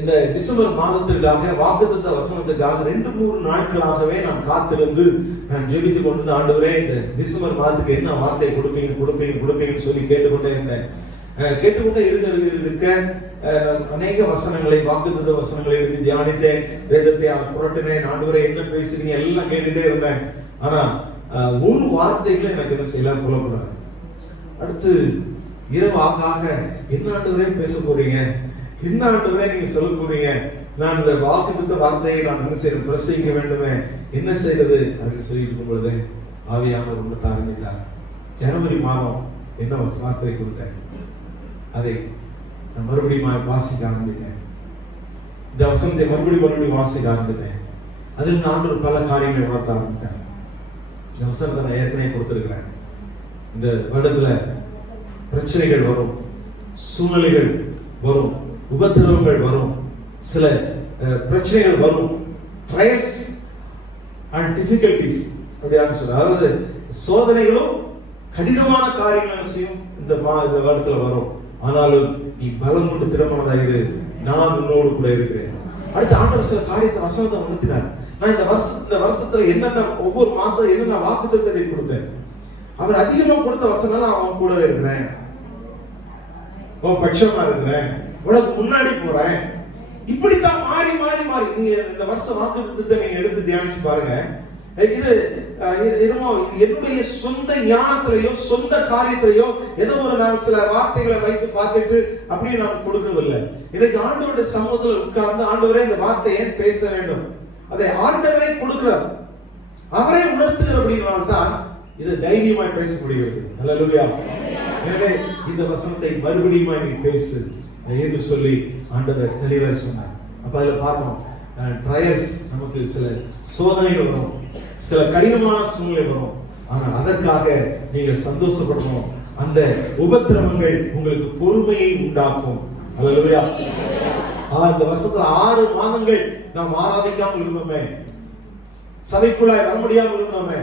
இந்த டிசம்பர் மாதத்திற்காக வாக்குத்தத்த வசனத்துக்காக 2-3 நாட்களாகவே நான் காத்திருந்து நான் ஜெபித்துக் கொண்டு ஆண்டவரே இந்த டிசம்பர் மாதத்துக்கு என்ன வார்த்தை கொடுப்பீங்கன்னு சொல்லி கேட்டுக்கொண்டே இருந்தேன். கேட்டுக்கொண்டே இருக்க அநேக வசனங்களை, வாக்குத்தத்த வசனங்களை எடுத்து தியானித்தேன், வேதத்தை புரட்டினேன். ஆண்டவரே என்ன பேசுறீங்க எல்லாம் கேட்டுட்டே இருந்தேன். ஆனா ஒரு வார்த்தைகளை எனக்கு என்ன செய்யல புலப்படாது. அடுத்து இரவு ஆக என்ன ஆண்டவரே பேச போறீங்க, என்ன ஆண்டவரே நீங்க சொல்ல போறீங்க, நான் இந்த வாக்குத்தத்த வார்த்தையை நான் என்ன செய்யறது, பிரசங்கிக்க வேண்டுமே, என்ன செய்யறது அப்படின்னு சொல்லிட்டு இருக்கும் பொழுது ஆவியானவர் ரொம்ப ஆரம்பித்தார். ஜனவரி மாதம் என்ன வார்த்தை கொடுத்தேன், அதை நான் மறுபடியும் வாசிக்க ஆரம்பித்தேன். இந்த வசனத்தை மறுபடியும் வாசிக்க ஆரம்பித்தேன். அதில் நான் பல காரியங்களை வளர்த்த ஆரம்பித்தேன். இந்த வசனத்தை நான் ஏற்கனவே கொடுத்திருக்கிறேன். இந்த வருடத்துல பிரச்சனைகள் வரும், சூழ்நிலைகள் வரும், உபத்திரவங்கள் வரும், சில பிரச்சனைகள் வரும், ட்ரையல்ஸ் அண்ட் டிஃபிகல்டிஸ் அப்படின்னு சொல்ற, அதாவது சோதனைகளும் கடினமான காரியங்கள் செய்யும் இந்த வருடத்துல வரும். ஆனாலும் நீ பலம் கொண்டு திறமானதாயிரு, நான் உன்னோடு கூட இருக்கிறேன். அடுத்த ஆண்டவர் சில காரியத்தை வசனத்தை உணர்த்தினார். நான் இந்த வருஷத்துல என்னென்ன ஒவ்வொரு மாசம் என்னென்ன வாக்குத்தத்தத்தை கொடுத்தேன், அவர் அதிகமா கொடுத்த வசனம் அவன் கூடவே இருக்கிறேன், பட்சமா இருக்கிறேன், உனக்கு முன்னாடி போறேன். இப்படித்தான் மாறி மாறி மாறி நீங்க இந்த வருஷம் வாக்குத்தத்தத்தை நீங்க எடுத்து தியானிச்சு பாருங்க. இது என்னுடைய சொந்த ஞானத்திலேயோ சொந்த காரியத்திலேயோ ஏதோ ஒரு நான் சில வார்த்தைகளை வைத்து பார்த்துட்டு அப்படியே நான் கொடுக்கவில்லை. எனக்கு ஆண்டவருடைய சமூகத்தில் உட்கார்ந்து ஆண்டவரே இந்த வார்த்தையை ஏன் பேச வேண்டும், அதை ஆண்டவரே கொடுக்கிறார், அவரே உணர்த்துகிற அப்படின்னால்தான் இது தைரியமாய் பேச முடிகிறது. ஹல்லேலூயா. எனவே இந்த வசனத்தை மறுபடியும் நீ பேசு என்று சொல்லி ஆண்டவர் தெளிவாக சொன்னார். அப்ப அதுல பார்த்தோம், ட்ரையல்ஸ், நமக்கு சில சோதனைகள் வரும், சில கடினமான சூழ்நிலை வரும். ஆனால் அதற்காக நீங்கள் சந்தோஷப்படணும். அந்த உபத்திரவங்கள் உங்களுக்கு பொறுமையை உண்டாக்கும். ஹல்லேலூயா. இந்த வருஷத்துல 6 மாதங்கள் நாம் ஆராதிக்காமல் இருந்தோமே, சபைக்குள்ளாய் வர முடியாமல் இருந்தோமே,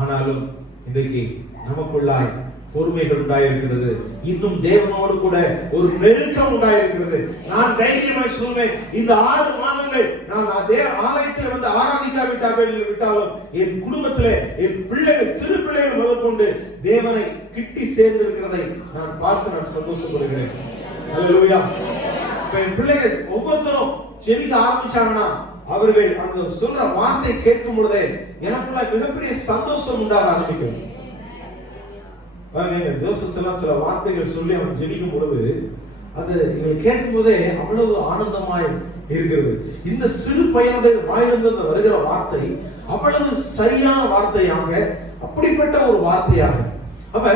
ஆனாலும் இன்றைக்கு நமக்குள்ளாய் பொறுமைகள் உண்டாயிருக்கிறது. இன்னும் தேவனோடு கூட ஒரு நெருக்கம் உண்டாயிருக்கிறது. நான் தைரியமாய் சொல்வேன், இந்த 6 மாதங்கள் நான் அதே ஆலயத்தில் வந்து ஆராதிக்காவிட்டாலும் என் குடும்பத்திலே என் பிள்ளைகள், சிறு பிள்ளைகள் முதற்கொண்டு தேவனை கிட்டி சேர்ந்திருக்கிறதை நான் பார்த்து நான் சந்தோஷப்படுகிறேன். ஹல்லேலூயா. என் பிள்ளைகள் ஒவ்வொருத்தரும் ஜெபிக்க ஆரம்பிச்சாங்கன்னா அவர்கள் அந்த சொல்ற வார்த்தை கேட்கும் பொழுதே எனக்குள்ள மிகப்பெரிய சந்தோஷம் உண்டாக ஆரம்பிக்கும். ஜோசப் எல்லாம் சில வார்த்தைகள் சொல்லி அவன் ஜெபிக்கும் பொழுது அது நீங்கள் கேட்கும் போதே அவ்வளவு ஆனந்தமாய் இருக்கிறது. இந்த சிறு பையனுடைய வாயிலிருந்து வருகிற வார்த்தை அவ்வளவு சரியான வார்த்தையாக, அப்படிப்பட்ட ஒரு வார்த்தையாக. அப்ப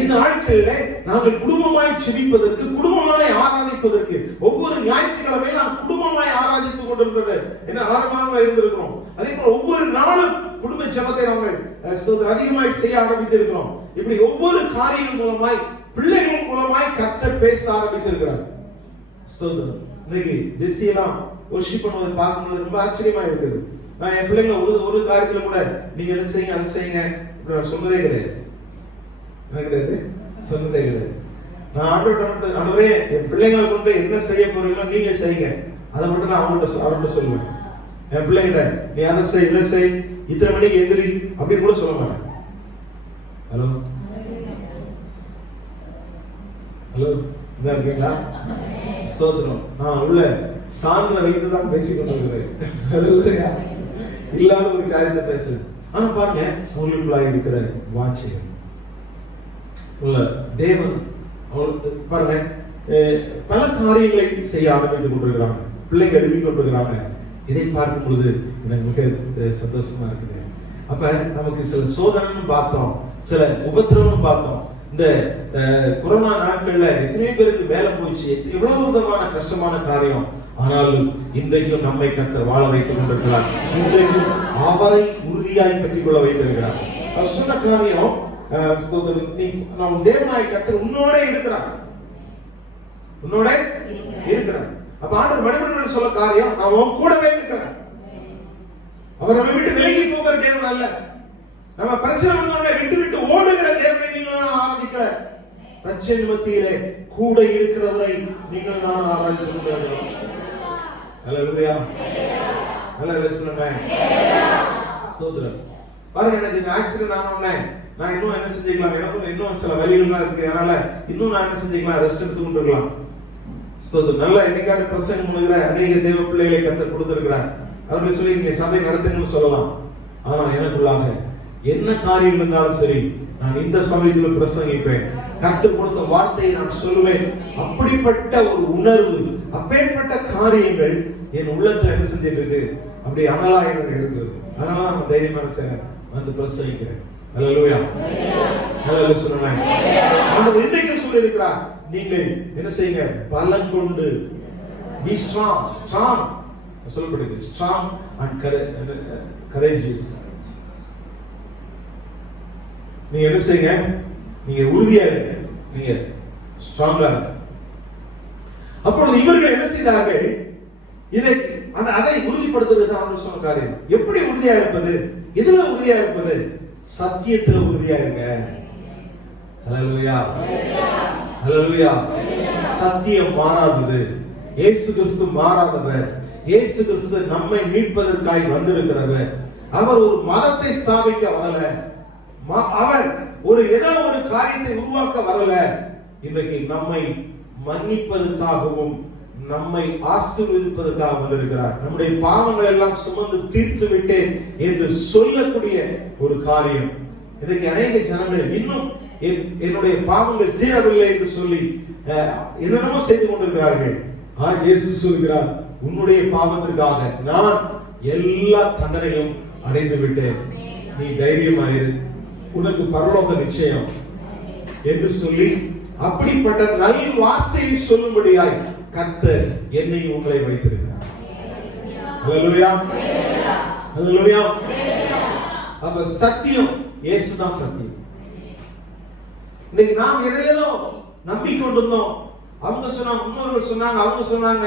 இந்த நாட்களிலே நாங்கள் குடும்பமாய் ஜெபிப்பதற்கு, குடும்பமாய் ஆராதிப்பதற்கு, ஒவ்வொரு ஞாயிற்றுக்கிழமை நாம் குடும்பமாய் ஆராதித்துக் கொண்டிருந்தது என்ன ஆரம்பமாக இருந்திருக்கிறோம். அதே போல ஒவ்வொரு நாளும் குடும்ப ஜெபத்தை நாங்கள் அதிகமாய் செய்ய ஆரம்பித்திருக்கிறோம். இப்படி ஒவ்வொரு காரியம் மூலமாய், பிள்ளைகள் மூலமாய் கர்த்தர் பேச ஆரம்பித்திருக்கிறார். இன்னைக்கு ஜெசியெல்லாம் வொர்ஷிப் பண்ணுவதை பார்க்கும்போது ரொம்ப ஆச்சரியமா இருக்குது. நான் என் பிள்ளைங்க ஒரு காரியத்துல கூட நீங்க எதை செய்யுங்க அதை செய்யுங்க நான் சொன்னதே கிடையாது. சொன்னதே கிடையாது. நான் ஆண்டவரே என் பிள்ளைங்களை கொண்டு என்ன செய்ய போறீங்களோ நீங்க செய்யுங்க, அதை மட்டும் நான் அவர்கிட்ட சொல்லுவேன். என் பிள்ளைகிட்ட நீ அதை செய், இதை செய், இத்தனை மணிக்கு எந்திரி அப்படின்னு கூட சொல்ல மாட்டேன். ஹலோ ஹலோ, இதா இருக்கீங்களா? ஸ்தோத்திரம். நான் உள்ள சாந்திர வைத்து தான் பேசிக் கொண்டிருக்கிறேன். இல்லாத ஒரு காரியத்தை பேசுறேன். ஆனா பாருங்க, உங்களுக்குள்ளாக இருக்கிற வாட்சிகள் உள்ள தேவன் பாருங்க, பல காரியங்களை செய்ய ஆரம்பித்துக் கொண்டிருக்கிறாங்க, பிள்ளைகள் எழுப்பி கொண்டிருக்கிறாங்க. இதை பார்க்கும் பொழுது எனக்கு மிக சந்தோஷமா இருக்குது. அப்ப நமக்கு சில சோதனைன்னு பார்த்தோம், சில உபத்திரவம் பார்த்தோம். இந்த கொரோனா நாட்கள்ல எத்தனை பேருக்கு வேலை போயிடுச்சு, எவ்வளவு விதமான கஷ்டமான காரியம். ஆனாலும் இன்றைக்கும் நம்மை கர்த்தர் வாழ வைத்துக் கொண்டிருக்கிறார். இன்றைக்கும் அவரை உறுதியாய் பற்றிக் கொள்ள வைத்திருக்கிறார். அவர் சொன்ன காரியம், நம் தேவனாய கர்த்தர் உன்னோட இருக்கிறார், உன்னோட இருக்கிறார். அப்ப ஆண்டவர் மனிதன் சொல்ல காரியம், நான் உன் கூடவே இருக்கிறேன். அவர் நம்மை விட்டு விலகி போகிற தேவன் அல்ல. நம்ம பிரச்சனை வந்தோட விட்டு விட்டு ஓடுகிற தேவனை நீங்கள் ஆராதிக்க, பிரச்சனை மத்தியிலே கூட இருக்கிறவரை நீங்கள் நான் ஆராதித்துக் கொண்டிருக்கிறோம். ஹல்லேலூயா, ஹல்லேலூயா சொல்லுங்க. ஸ்தோத்திரம். பாருங்க, எனக்கு இந்த ஆக்சிடென்ட் ஆனோடனே நான் இன்னும் என்ன செஞ்சுக்கலாம், எனக்கு இன்னும் சில வழிகள்லாம் இருக்கு, அதனால இன்னும் நான் என்ன செஞ்சுக்கலாம், ரெஸ்ட் எடுத்து கொண்டிருக்கலாம். ஸ்தோத்திரம். நல்லா என்னைக்கான பிரசங்கம் பண்ணுகிற அநேக தேவ பிள்ளைகளை கர்த்தர் கொடுத்திருக்கிறார். அவர்கள் சொல்லி நீங்க சபை நடத்துங்கன்னு சொல்லலாம். ஆனா எனக்குள்ளாக என்ன காரியம் இருந்தாலும் சரி, நான் இந்த சபைக்குள்ள பிரசங்கிப்பேன், கர்த்தர் கொடுத்த வார்த்தையை நான் சொல்லுவேன். அப்படிப்பட்ட ஒரு உணர்வு, அப்பேற்பட்ட காரியங்கள் என் உள்ளத்துல என்ன செஞ்சிட்டு இருக்கு, அப்படி அனலா எனக்கு இருக்கு. அதனால நான் தைரியமான வந்து பிரசங்கிக்கிறேன். ஹல்லேலூயா, ஹல்லேலூயா சொல்லுங்க. ஆண்டவர் இன்றைக்கு சொல்லி இருக்கிறார், நீங்கள் என்ன செய்யுங்க, பலம் கொண்டு be strong, strong சொல்லப்படுது, strong and courageous. நீங்க என்ன செய்யுங்க, நீங்க உறுதியா இருங்க, நீங்க ஸ்ட்ராங்கா இருங்க. அப்பொழுது இவர்கள் என்ன செய்தார்கள், இதை அதை உறுதிப்படுத்துறது ஆண்டவர் சொன்ன காரியம். எப்படி உறுதியா இருப்பது, எதுல உறுதியா இருப்பது, சத்தியத்துல உறுதியா இருங்க. ஹல்லேலூயா, ஹல்லேலூயா. சத்தியம் மாறாதது, இயேசு கிறிஸ்து மாறாதவர். இயேசு கிறிஸ்து நம்மை மீட்பதற்காக வந்திருக்கிறவர். அவர் ஒரு மதத்தை ஸ்தாபிக்க வரல, அவர் ஒரு காரியத்தை உருவாக்க வரல. இன்றைக்கு நம்மை மன்னிப்பதற்காகவும் நம்மை ஆசீர்வதிப்பதற்காக வந்திருக்கிறார். நம்முடைய பாவங்கள் எல்லாம் சுமந்து தீர்த்து விட்டேன் என்று சொல்லக்கூடிய ஒரு காரியம். இன்றைக்கு அநேக ஜனங்கள் இன்னும் என்னுடைய பாவங்கள் தீரவில்லை என்று சொல்லி என்னென்னமோ செய்து கொண்டிருக்கிறார்கள். இயேசு சொல்கிறார், உன்னுடைய பாவத்திற்காக நான் எல்லா தண்டனையும் அடைந்து விட்டேன், நீ தைரியமாயிரு, உனக்கு பரலோக நிச்சயம் என்று சொல்லி அப்படிப்பட்ட நல் வார்த்தையை சொல்லும்படியாய் கர்த்தர் என்னை உங்களை வைத்திருக்கிறார். ஹல்லேலூயா, ஹல்லேலூயா. அப்ப சத்தியம் இயேசுதான் சத்தியம். இன்னைக்கு நாம் எதையோ நம்பிக்கொண்டிருந்தோம். அவங்க சொன்னாங்க, முன்னோர்கள் சொன்னாங்க, அவங்க சொன்னாங்க,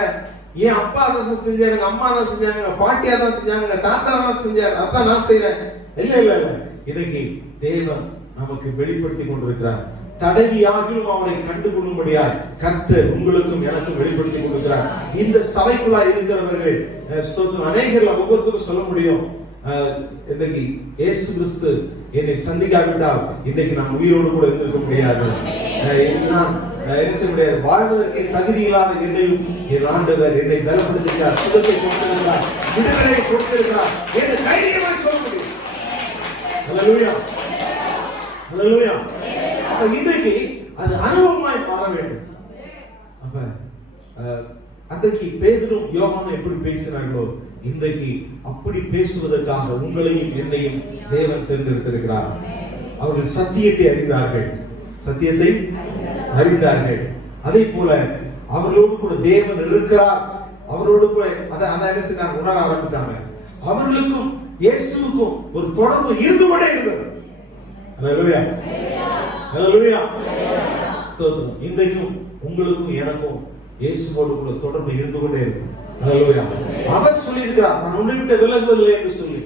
என் அப்பா தான் செஞ்சாங்க, அம்மா தான் செஞ்சாங்க, பாட்டியா தான் செஞ்சாங்க, தாத்தா தான் செஞ்சாங்க, அதான் நான் செய்யறேன். இல்ல இல்ல இல்ல, இன்னைக்கு தேவன் நமக்கு வெளிப்படுத்தி கொண்டிருக்கிறார். தடவியாகிலும் அவரை கண்டுகொள்ளும்படியாய் கர்த்தர் உங்களுக்கும் எனக்கும் வெளிப்படுத்தி கொண்டிருக்கிறார். இந்த சபைக்குள்ளா இருக்கிறவர்கள் அநேகர் ஒவ்வொருத்தரும் சொல்ல முடியும், இன்னைக்கு இயேசு கிறிஸ்து என்னை சந்திக்காவிட்டால் இன்னைக்கு நான் உயிரோடு கூட இருந்திருக்க முடியாது. நான் வாழ்வதற்கு தகுதி இல்லாத என்னையும் என் ஆண்டவர் என்னை பலப்படுத்தினார், சுகத்தை கொடுத்திருக்கிறார், விடுதலை கொடுத்திருக்கிறார் என்று தைரியமாய் சொல்ல முடியும். ஹல்லேலூயா, ஹல்லேலூயா. இன்றைக்கு அது அனுபவமாய் மாற வேண்டும். அப்ப அன்றைக்கு பேதுரும் யோவானும் எப்படி பேசினார்களோ இன்றைக்கு அப்படி பேசுவதற்காக உங்களையும் என்னையும் தேவன் தேர்ந்தெடுத்திருக்கிறார். அவர்கள் சத்தியத்தை அறிந்தார்கள், சத்தியத்தை அறிந்தார்கள். அதே போல அவர்களோடு கூட தேவன் இருக்கிறார், அவரோடு கூட அதை உணர ஆரம்பித்தாங்க. அவர்களுக்கும் இயேசுவுக்கும் ஒரு தொடர்பு இருந்து கொண்டே இருந்தது. ஹல்லேலூயா, ஹல்லேலூயா. ஸ்தோத்திரம். இன்றைக்கும் உங்களுக்கும் எனக்கும் இயேசுவோடு கூட தொடர்பு இருந்து கொண்டே இருக்கும். ஹல்லேலூயா. அவர் சொல்லி இருக்கிறார், நான் உன்னை விட்டு விலகுவதில்லை என்று சொல்லி.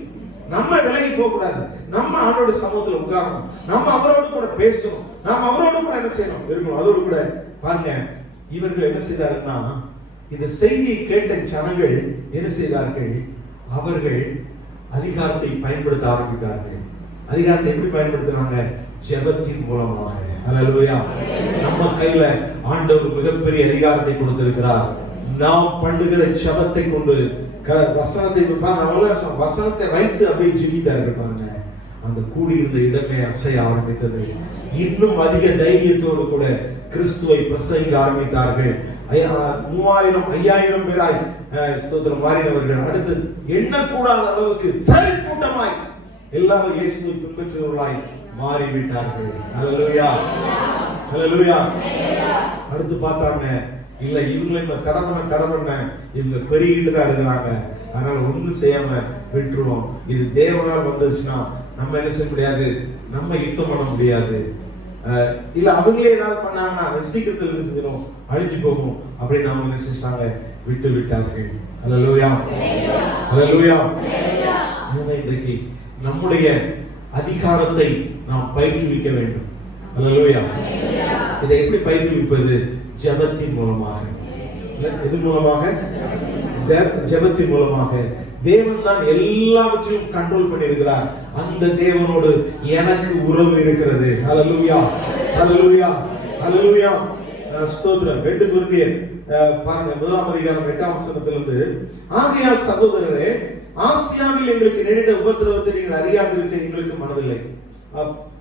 நம்ம விலகி போக கூடாது, நம்ம அவரோட சமூகத்தில் உட்காரணும், நம்ம அவரோடு கூட பேசணும், நாம் அவரோடு கூட என்ன செய்யணும் இருக்கணும். அதோடு கூட பாருங்க, இவர்கள் என்ன செய்தார்கள்னா, இந்த செய்தியை கேட்ட ஜனங்கள் என்ன செய்தார்கள், அவர்கள் அதிகாரத்தை பயன்படுத்த ஆரம்பித்தார்கள். அதிகாரத்தை எப்படி பயன்படுத்தினாங்க, ஜெபத்தின் மூலமாக. ஹல்லேலூயா. நம்ம கையில ஆண்டவர் மிகப்பெரிய அதிகாரத்தை கொடுத்திருக்கிறார். நாம் பண்ணுகிற ஜெபத்தை கொண்டு வசனத்தை வைத்து அப்படியே ஜெபித்தார்கள். பாருங்க, அந்த கூடியிருந்த இடமே அசைய ஆரம்பித்தது. இன்னும் அதிக தைரியத்தோடு கூட கிறிஸ்துவை பிரசங்கிக்க ஆரம்பித்தார்கள். 3000 5000 பேராய் ஸ்தோத்திரம் மாறினவர்கள். அடுத்து எண்ணக்கூடாத அளவுக்கு திரள் கூட்டமாய் எல்லாரும் இயேசுவை பின்பற்றுவர்களாய் மாறிவிட்டார்கள். ஹல்லேலூயா, ஹல்லேலூயா. அடுத்து பார்த்தாங்க, இல்ல இவங்க கடவுள இவங்க பெருகிட்டு தான் இருக்கிறாங்க, அதனால ஒண்ணும் செய்யாம விட்டுருவோம். இது தேவனால் வந்துருச்சுன்னா நம்ம என்ன செய்ய முடியாது, நம்ம யுத்தம் பண்ண முடியாது. இல்ல அவங்களே ஏதாவது பண்ணாங்கன்னா சீக்கிரத்தில் என்ன செஞ்சிடும், அழிஞ்சு போகும் அப்படின்னு அவங்க என்ன செஞ்சாங்க, விட்டு விட்டார்கள். ஹல்லேலூயா, ஹல்லேலூயா. இன்றைக்கு நம்முடைய அதிகாரத்தை நாம் பயிற்றுவிக்க வேண்டும். ஹல்லேலூயா. இதை எப்படி பயிற்றுவிப்பது? ஜெபத்தின் மூலமாக. எது மூலமாக? ஜெபத்தின் மூலமாக. தேவன் தான் எல்லாவற்றையும் கண்ட்ரோல் பண்ணியிருக்கிறார். அந்த தேவனோடு எனக்கு உறவு இருக்கிறது. ஹல்லேலூயா, ஹல்லேலூயா, ஹல்லேலூயா. ஸ்தோத்திரம். 2 கொரிந்தியர் பாருங்க, 1ஆம் அதிகாரம் 8ஆம் வசனத்திலிருந்து, ஆகையால் சகோதரரே, ஆசியாவில் எங்களுக்கு நேரிட்ட உபத்திரவத்தை நீங்கள் அறியாதிருக்க எங்களுக்கு மனதில்லை.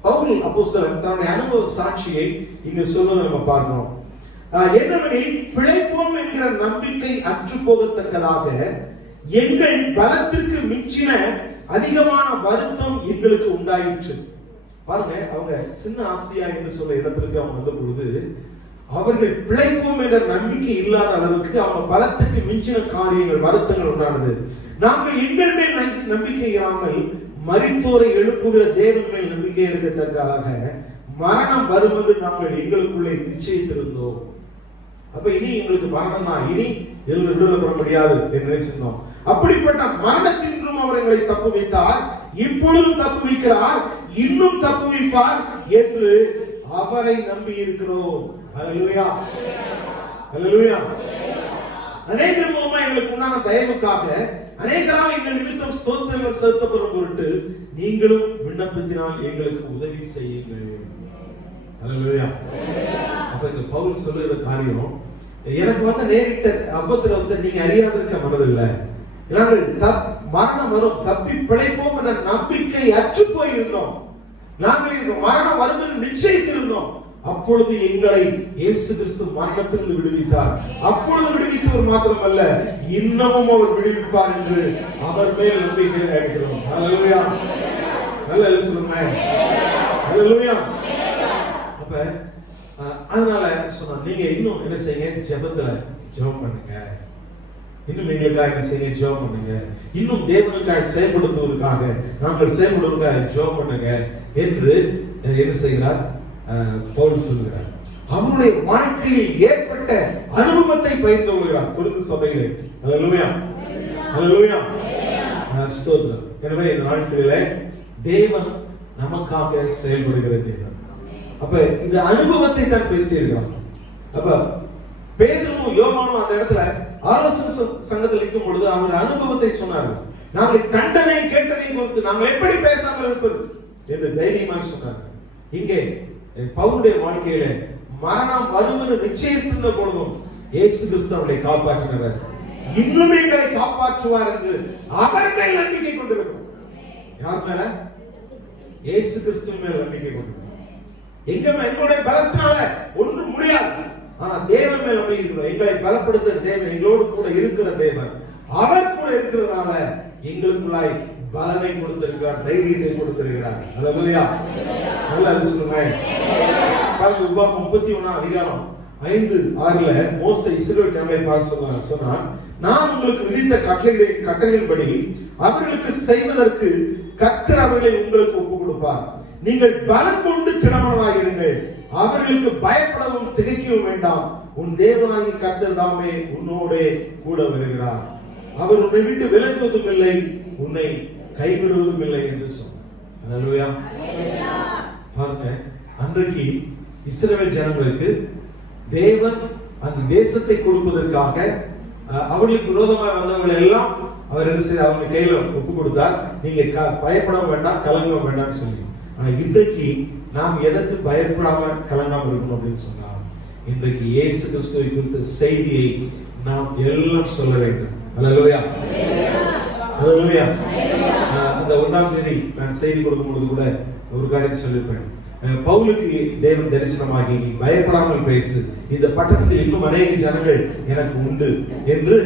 பவுல் அப்போஸ்தலன் தன்னுடைய அனுபவ சாட்சியை இங்கு சொல்வதை நம்ம பார்க்கிறோம். என்னவெனில், பிழைப்போம் என்கிற நம்பிக்கை அற்று போகத்தக்கதாக எங்கள் பலத்திற்கு மிஞ்சின அதிகமான வருத்தம் எங்களுக்கு உண்டாயிற்று. பாருங்க, அவங்க சின்ன ஆசியா என்று சொல்ல இடத்திற்கு அவங்க வந்த பொழுது அவர்கள் பிழைப்போம் என்ற நம்பிக்கை இல்லாத அளவுக்கு அவங்க பலத்துக்கு மிஞ்சின காரியங்கள், வருத்தங்கள் உண்டானது. நாங்கள் எங்கள் மேல் நம்பிக்கை இல்லாமல் மரித்தோரை எழுப்புகிற தேவன் மேல் நம்பிக்கை இருக்கத்தக்கதாக மரணம் வரும் என்று நாங்கள் எங்களுக்குள்ளே நிச்சயித்திருந்தோம். அப்ப இனி எங்களுக்கு மரணம் தான், இனி எழுந்து விடுதலை பண்ண முடியாது என்று நினைச்சிருந்தோம். அப்படிப்பட்ட மரணத்தின்றும் அவர் எங்களை தப்புவித்தார், இப்பொழுது தப்புவிக்கிறார், இன்னும் தப்புவிப்பார் என்று அவரை நம்பி இருக்கிறோம். ஹல்லேலூயா, ஹல்லேலூயா. அநேகர் மூலமா எங்களுக்கு உண்டான தயவுக்காக அநேகரால் எங்கள் நிமித்தம் ஸ்தோத்திரங்கள் செலுத்தப்படும் பொருட்டு நீங்களும் விண்ணப்பத்தினால் எங்களுக்கு உதவி செய்யுங்கள். ஹல்லேலூயா. அப்ப இந்த பவுல் சொல்லுகிற காரியம், எனக்கு வந்து நேரிட்ட உபத்திரவத்தை நீங்க அறியாதிருக்க மனதில்லை. நாங்கள் மரணம் வரும், தப்பி பிழைப்போம் என்ற நம்பிக்கை அற்று போயிருந்தோம். நாங்கள் இந்த மரணம் வரும் என்று நிச்சயித்திருந்தோம். அப்பொழுது எங்களை இயேசு கிறிஸ்து மரணத்திலிருந்து விடுவித்தார். அப்பொழுது விடுவித்தவர் மாத்திரமல்ல, இன்னமும் அவர் விடுவிப்பார் என்று அவர் மேல் நம்பிக்கை இருக்கிறோம். ஹல்லேலூயா, நல்லா சொல்லுங்க. ஹல்லேலூயா. அப்ப அதனால சொன்னா, நீங்க இன்னும் என்ன செய்யுங்க, ஜெபத்துல ஜெபம் பண்ணுங்க. இன்னும் எங்களுக்காக என்ன செய்யுங்க, ஜெபம் பண்ணுங்க. இன்னும் தேவனுக்காக செயல்படுத்துவதற்காக, நாங்கள் செயல்படுவதற்காக ஜெபம் பண்ணுங்க என்று என்ன செய்கிறார் பவுல் சொல்கிறார். அவருடைய வாழ்க்கையில் ஏற்பட்ட அனுபவத்தை பகிர்ந்து கொள்கிறார் கொரிந்து சபையிலே. ஹல்லேலூயா, ஹல்லேலூயா, ஸ்தோத்திரம். எனவே இந்த நாட்களிலே தேவன் நமக்காக செயல்படுகிற தேவன். அப்ப இந்த அனுபவத்தை தான் பேசியிருக்கிறார். அப்ப பேதுருவும் யோவானும் அந்த இடத்துல ஆலோசனை சங்கத்தில் இருக்கும் பொழுது அவர் அனுபவத்தை சொன்னார்கள். நாங்கள் கண்டனை கேட்டதை குறித்து நாங்கள் எப்படி பேசாமல் இருப்பது என்று தைரியமாக சொன்னார்கள். இங்கே பவுலுடைய வாழ்க்கையில மரணம் வருவது நிச்சயித்திருந்த பொழுதும் இயேசு கிறிஸ்து அவரை காப்பாற்றினார். இன்னும் எங்களை காப்பாற்றுவார் என்று அவர் மேல் நம்பிக்கை கொண்டிருக்கிறோம். யார் மேல? இயேசு கிறிஸ்து மேல் நம்பிக்கை கொண்டிருக்கிறோம். எங்களுடைய பலத்தினால ஒன்றும் முடியாது, ஆனா தேவன் மேல் நம்பிக்கை இருக்கிறோம். எங்களை பலப்படுத்த தேவன் எங்களோடு கூட இருக்கிற தேவன், அவர் கூட இருக்கிறதுனால எங்களுக்குள்ளாய் பலனை கொடுத்திருக்கிறார், தைரியத்தை கொடுத்திருக்கிறார். ஹல்லேலூயா, நல்லா சொல்லுங்க. பாருங்க, உபாகமம் 31ஆம் அதிகாரம் 5:6 மோசே இஸ்ரவேல் ஜனங்களை பார்த்து சொன்னார், நான் உங்களுக்கு விதித்த கட்டளையின்படி அவர்களுக்கு செய்வதற்கு கர்த்தர் அவர்களை உங்களுக்கு ஒப்புக் கொடுப்பார். நீங்கள் பலம் கொண்டு திடமனதாக இருங்கள், அவர்களுக்கு பயப்படவும் திகைக்கவும் வேண்டாம். உன் தேவனாகிய கர்த்தர் தாமே உன்னோட கூட வருகிறார். அவர் உன்னை விட்டு விலகுவதும் இல்லை, உன்னை கைவிடுவதும் இல்லை என்று சொன்னார். ஹல்லேலூயா. பாருங்க, அன்றைக்கு இஸ்ரவேல் ஜனங்களுக்கு தேவன் அந்த தேசத்தை கொடுப்பதற்காக அவர்களுக்கு விரோதமாக வந்தவர்கள் எல்லாம் அவர் என்ன செய்ய அவங்க கையில ஒப்பு கொடுத்தார். நீங்க பயப்பட வேண்டாம், கலங்க வேண்டாம்னு சொல்லி. ஆனா இன்றைக்கு நாம் எதற்கு பயப்படாம கலங்காம இருக்கணும் அப்படின்னு சொன்னா, இன்றைக்கு இயேசு கிறிஸ்துவை குறித்த செய்தியை நாம் எல்லாம் சொல்ல வேண்டும். ஹல்லேலூயா, ஹல்லேலூயா. அந்த 1ஆம் தேதி நான் செய்தி கொடுக்கும் பொழுது கூட ஒரு காரியத்தை சொல்லியிருப்பேன். பவுலுக்கு தேவன் தரிசனமாகி, நீ பயப்படாமல் பேசு, இந்த பட்டணத்தில் இன்னும் அநேக ஜனங்கள் எனக்கு உண்டு என்று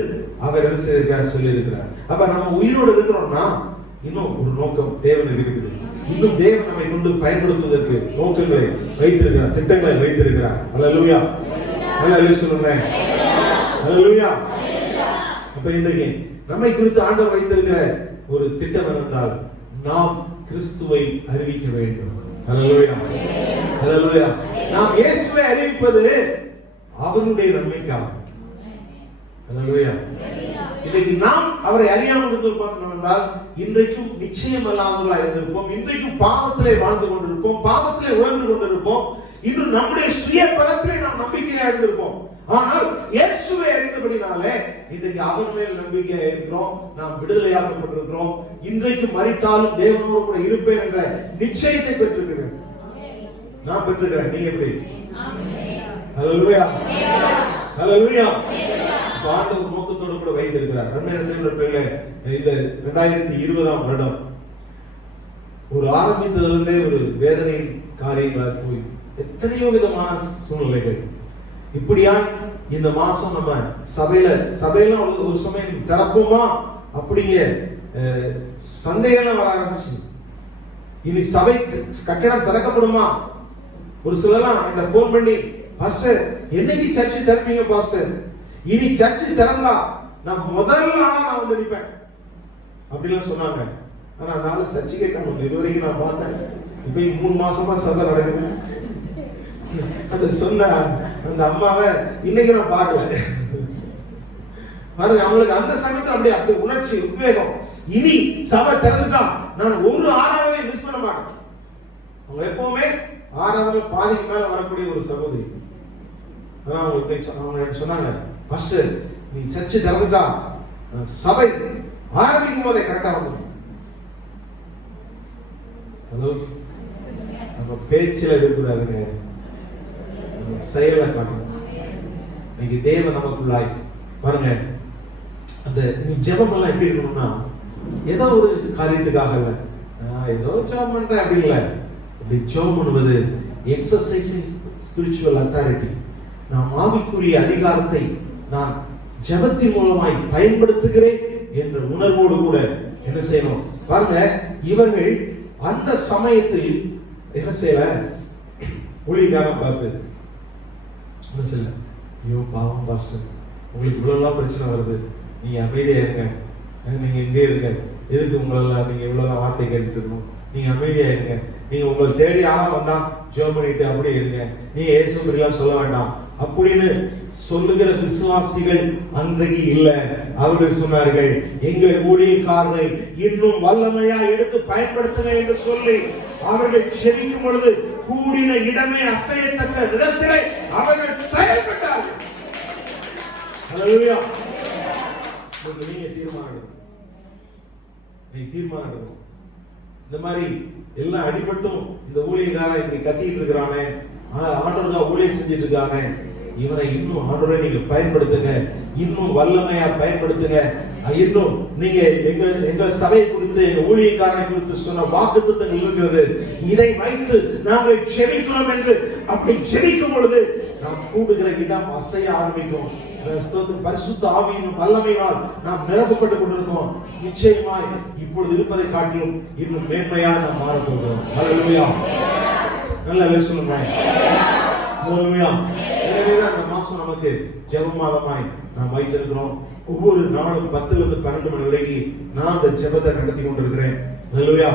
அவர் என்ன சொல்லி இருக்கிறார். அப்ப நம்ம உயிரோடு இருக்கிறோம்னா இன்னும் ஒரு நோக்கம் தேவன் இருக்குது. இன்னும் தேவன் நம்மை கொண்டு பயன்படுத்துவதற்கு நோக்கங்களை வைத்திருக்கிறார், திட்டங்களை வைத்திருக்கிறார். அல்லேலூயா, அல்லேலூயா சொல்லுங்க. அல்லேலூயா. அப்ப இன்றைக்கு நம்மை குறித்து ஆண்டவர் வைத்திருக்கிற ஒரு திட்டம் என்னென்றால் நாம் கிறிஸ்துவை அறிவிக்க வேண்டும். அல்லேலூயா, அல்லேலூயா. நாம் இயேசுவை அறிவிப்பது அவருடைய நன்மைக்காக. அல்லேலூயா. இன்றைக்கு நாம் அவரை அறியாமல் இருந்திருப்போம் என்றால் இன்றைக்கும் நிச்சயம் அல்லாதவர்களாக இருந்திருப்போம். இன்றைக்கும் பாவத்திலே வாழ்ந்து கொண்டிருப்போம், பாவத்திலே உழந்து கொண்டிருப்போம். இன்னும் நம்முடைய சுய பலத்திலே நாம் நம்பிக்கையா இருந்திருப்போம். ஆனால் இயேசுவை அறிந்தபடினாலே இன்றைக்கு அவர் மேல் நம்பிக்கையா இருக்கிறோம். நாம் விடுதலையாக்கப்பட்டிருக்கிறோம். இன்றைக்கு மரித்தாலும் தேவனோடு கூட இருப்பேன் என்ற நிச்சயத்தை பெற்றிருக்கிறேன். நான் பெற்றிருக்கிறேன். நீ எப்படி? அல்லேலூயா, அல்லேலூயா. ஆண்டவர் நோக்கத்தோடு கூட வைத்திருக்கிறார். இந்த 2020ஆம் வருடம் ஒரு ஆரம்பித்ததிலிருந்தே ஒரு வேதனையின் காரியங்களாக போய் எத்தனையோ விதமான சூழ்நிலைகள். இப்படியா இந்த மாசம் நம்ம சபையில ஒரு சமயம் திறப்போமா அப்படிங்க சந்தேகம் வர ஆரம்பிச்சு. இனி சபை கட்டணம் திறக்கப்படுமா? ஒரு சிலலாம் இந்த போன் பண்ணி, பாஸ்டர் என்னைக்கு சர்ச்சை திறப்பீங்க பாஸ்டர்? இனி சர்ச்சை திறந்தா நான் முதல் நாளா நான் வந்து நிற்பேன் அப்படிலாம் சொன்னாங்க. ஆனா அதனால சர்ச்சை கேட்க இதுவரைக்கும் நான் பார்த்தேன். இப்ப 3 மாசமா சபை நடக்குது. அந்த சொன்ன அந்த அம்மாவை இன்னைக்கு நான் பார்க்கல. அவங்களுக்கு அந்த சமயத்தில் அப்படி உணர்ச்சி, உத்வேகம். இனி சபை திறந்துட்டா நான் ஒரு ஆராதனை மிஸ் பண்ண மாட்டேன். அவங்க எப்பவுமே ஆராதனை பாதிக்கு மேல வரக்கூடிய ஒரு சகோதரி. அவங்க சொன்னாங்க, பாஸ்டர் நீ சர்ச்சை திறந்துட்டா சபை ஆரம்பிக்கும் போதே கரெக்டா வந்து. ஹலோ, நம்ம பேச்சில இருக்கக்கூடாதுங்க, செயல காட்டணும். இன்னைக்கு தேவன் நமக்குள்ளாய் பாருங்க. அந்த நீ ஜெபம் எல்லாம் எப்படி இருக்கணும்னா ஏதோ ஒரு காரியத்துக்காக இல்ல, ஏதோ ஜெபம் பண்றேன் அப்படி இல்ல. அப்படி ஜெபம் பண்ணுவது எக்ஸர்சைசிங் ஸ்பிரிச்சுவல் அத்தாரிட்டி. நாம் ஆவிக்குரிய அதிகாரத்தை நான் ஜெபத்தின் மூலமாய் பயன்படுத்துகிறேன் என்ற உணர்வோடு கூட என்ன செய்யணும் பாருங்க. இவர்கள் அந்த சமயத்தில் என்ன செய்யல, ஊழியக்காரன் பார்த்து என்ன செய்யல, ஐயோ பாவம் பாஸ்டர் உங்களுக்கு இவ்வளவுலாம் பிரச்சனை வருது, நீங்க அமைதியா இருங்க, நீங்க எங்கே இருங்க, எதுக்கு உங்களெல்லாம் நீங்க இவ்வளவு வார்த்தை கேட்டுட்டு இருக்கணும், நீங்க அமைதியா இருங்க, நீங்க உங்களை தேடி ஆளா வந்தா ஜெபம் பண்ணிட்டு அப்படியே இருங்க, நீங்க ஏசுலாம் சொல்ல வேண்டாம் அப்படின்னு சொல்லுகிற விசுவாசிகள் அன்றைக்கு இல்ல. அவர்கள் சொன்னார்கள், எங்க ஊழியக்காரரை இன்னும் வல்லமையா எடுத்து பயன்படுத்துங்க என்று சொல்லி அவர்கள் செபிக்கும் பொழுது கூடின இடமே அசையத்தக்க இடத்திலே அவர்கள் செயல்பட்டார்கள். அல்லேலூயா. நீங்க தீர்மானம் எடுக்கணும். இந்த மாதிரி எல்லாம் அடிபட்டும் இந்த ஊழியக்காரன் இப்படி கத்திட்டு இருக்கிறானே, ஆண்டவருக்காக ஊழியம் செஞ்சிட்டு இருக்காங்க, இவனை இன்னும் ஆண்டவரை நீங்க பயன்படுத்துங்க, இன்னும் வல்லமையா பயன்படுத்துங்க. இன்னும் நீங்க எங்க சபை குறித்து எங்க ஊழியக்காரனை குறித்து சொன்ன வாக்குத்தத்தங்கள் இருக்கிறது, இதை வைத்து நாங்கள் செபிக்கிறோம் என்று அப்படி செபிக்கும் பொழுது நாம் கூடுகிற இடம் அசைய ஆரம்பிக்கும். பரிசுத்த ஆவியின் வல்லமையால் நாம் நிரப்பப்பட்டுக் கொண்டிருக்கோம். நிச்சயமாய் இப்பொழுது இருப்பதை காட்டிலும் இன்னும் மேன்மையா நாம் மாறப் போகிறோம். அல்லேலூயா. நல்ல சொல்லுங்க. அல்லேலூயா. எனவேதான் இந்த மாசம் நமக்கு ஜெப மாதமாய் நாம் வைத்திருக்கிறோம். ஒவ்வொரு நாளும் 10 to 12 மணி வரைக்கும் நான் அந்த ஜெபத்தை நடத்தி கொண்டிருக்கிறேன். அல்லேலூயா.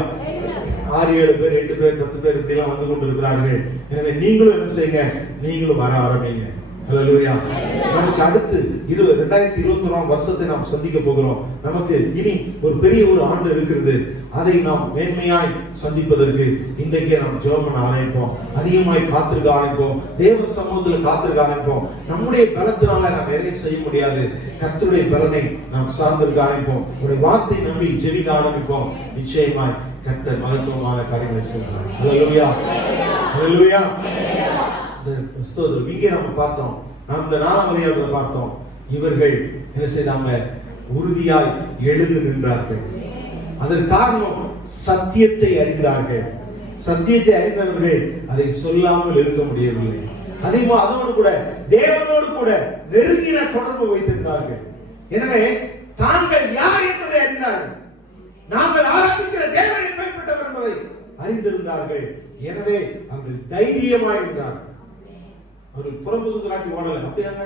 6, 7 பேர், 8 பேர், 10 பேர் இப்படி எல்லாம் வந்து கொண்டிருக்கிறார்கள். எனவே நீங்களும் என்ன செய்யுங்க, நீங்களும் வர ஆரம்பிங்க. அல்லேலூயா. நமக்கு அடுத்து 2021ஆம் வருஷத்தை நாம் சந்திக்க போகிறோம். நமக்கு இனி ஒரு பெரிய ஒரு ஆண்டு இருக்கிறது. அதை நாம் மேன்மையாய் சந்திப்பதற்கு இன்றைக்கே நாம் ஜெபம் பண்ண ஆரம்பிப்போம். அதிகமாய் காத்திருக்க ஆரம்பிப்போம். தேவ சமூகத்தில் காத்திருக்க ஆரம்பிப்போம். நம்முடைய பலத்தினால நாம் எதையும் செய்ய முடியாது. கர்த்தருடைய பலனை நாம் சார்ந்திருக்க ஆரம்பிப்போம். உடைய வார்த்தை நம்பி ஜெபிக்க ஆரம்பிப்போம். நிச்சயமாய் கர்த்தர் மகத்துவமான காரியங்களை செய்வார். அல்லேலூயா. அல்லேலூயா. இங்கே நாம் பார்த்தோம், நாம் இந்த 4ஆம் அதிகாரத்தில் பார்த்தோம், இவர்கள் என்ன செய்தாங்க, உறுதியாய் எழுந்து நின்றார்கள். அதற்கு காரணம் சத்தியத்தை அறிந்தார்கள். சத்தியத்தை அறிந்தவர்கள் அதை சொல்லாமல் இருக்க முடியவில்லை. அதோடு கூட தேவனோடு கூட நெருங்கின தொடர்பு வைத்திருந்தார்கள். எனவே தாங்கள் யார் என்பதை அறிந்தார்கள். நாங்கள் ஆராதிக்கிற தேவன் எப்படிப்பட்டவர் என்பதை அறிந்திருந்தார்கள். எனவே அவர்கள் தைரியமாய் இருந்தார்கள். அவர்கள் புறம்புக்கு காட்டி ஓடல. அப்படியாக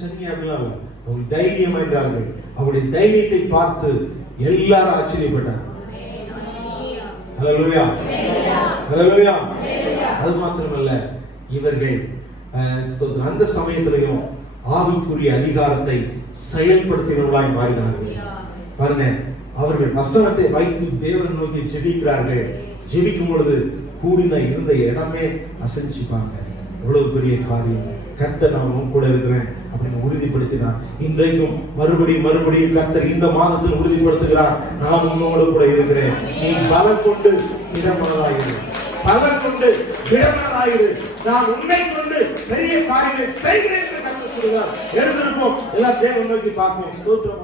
சரிங்க அப்படிலாம் அவர்கள் தைரியமா இருந்தார்கள். அவருடைய தைரியத்தை பார்த்து எல்லாரும் ஆச்சரியப்பட்டார்கள். ஹல்லேலூயா, ஹல்லேலூயா. அது மாத்திரமல்ல, இவர்கள் அந்த சமயத்திலையும் ஆவிக்குரிய அதிகாரத்தை செயல்படுத்தினவர்களாய் மாறினார்கள். பாருங்க, அவர்கள் வசனத்தை வைத்து தேவன் நோக்கி ஜெபிக்கிறார்கள். ஜெபிக்கும் பொழுது கூடின இருந்த இடமே அசைச்சுப்பாங்க. எவ்வளவு பெரிய காரியம். கர்த்தர் நான் உன் கூட இருக்கிறேன் அப்படின்னு உறுதிப்படுத்தினார். இன்றைக்கும் மறுபடியும் கர்த்தர் இந்த மாதத்தில் உறுதிப்படுத்துகிறார், நான் உன்னோடு கூட இருக்கிறேன். நீ பலம் கொண்டு இடமனதாயிரு, பலம் கொண்டு இடமனதாயிரு, நான் உன்னை கொண்டு பெரிய காரியங்களை செய்கிறேன் என்று கர்த்தர் சொல்கிறார். எழுந்திருப்போம், எல்லாம் தேவன் நோக்கி பார்ப்போம். ஸ்தோத்திரம்.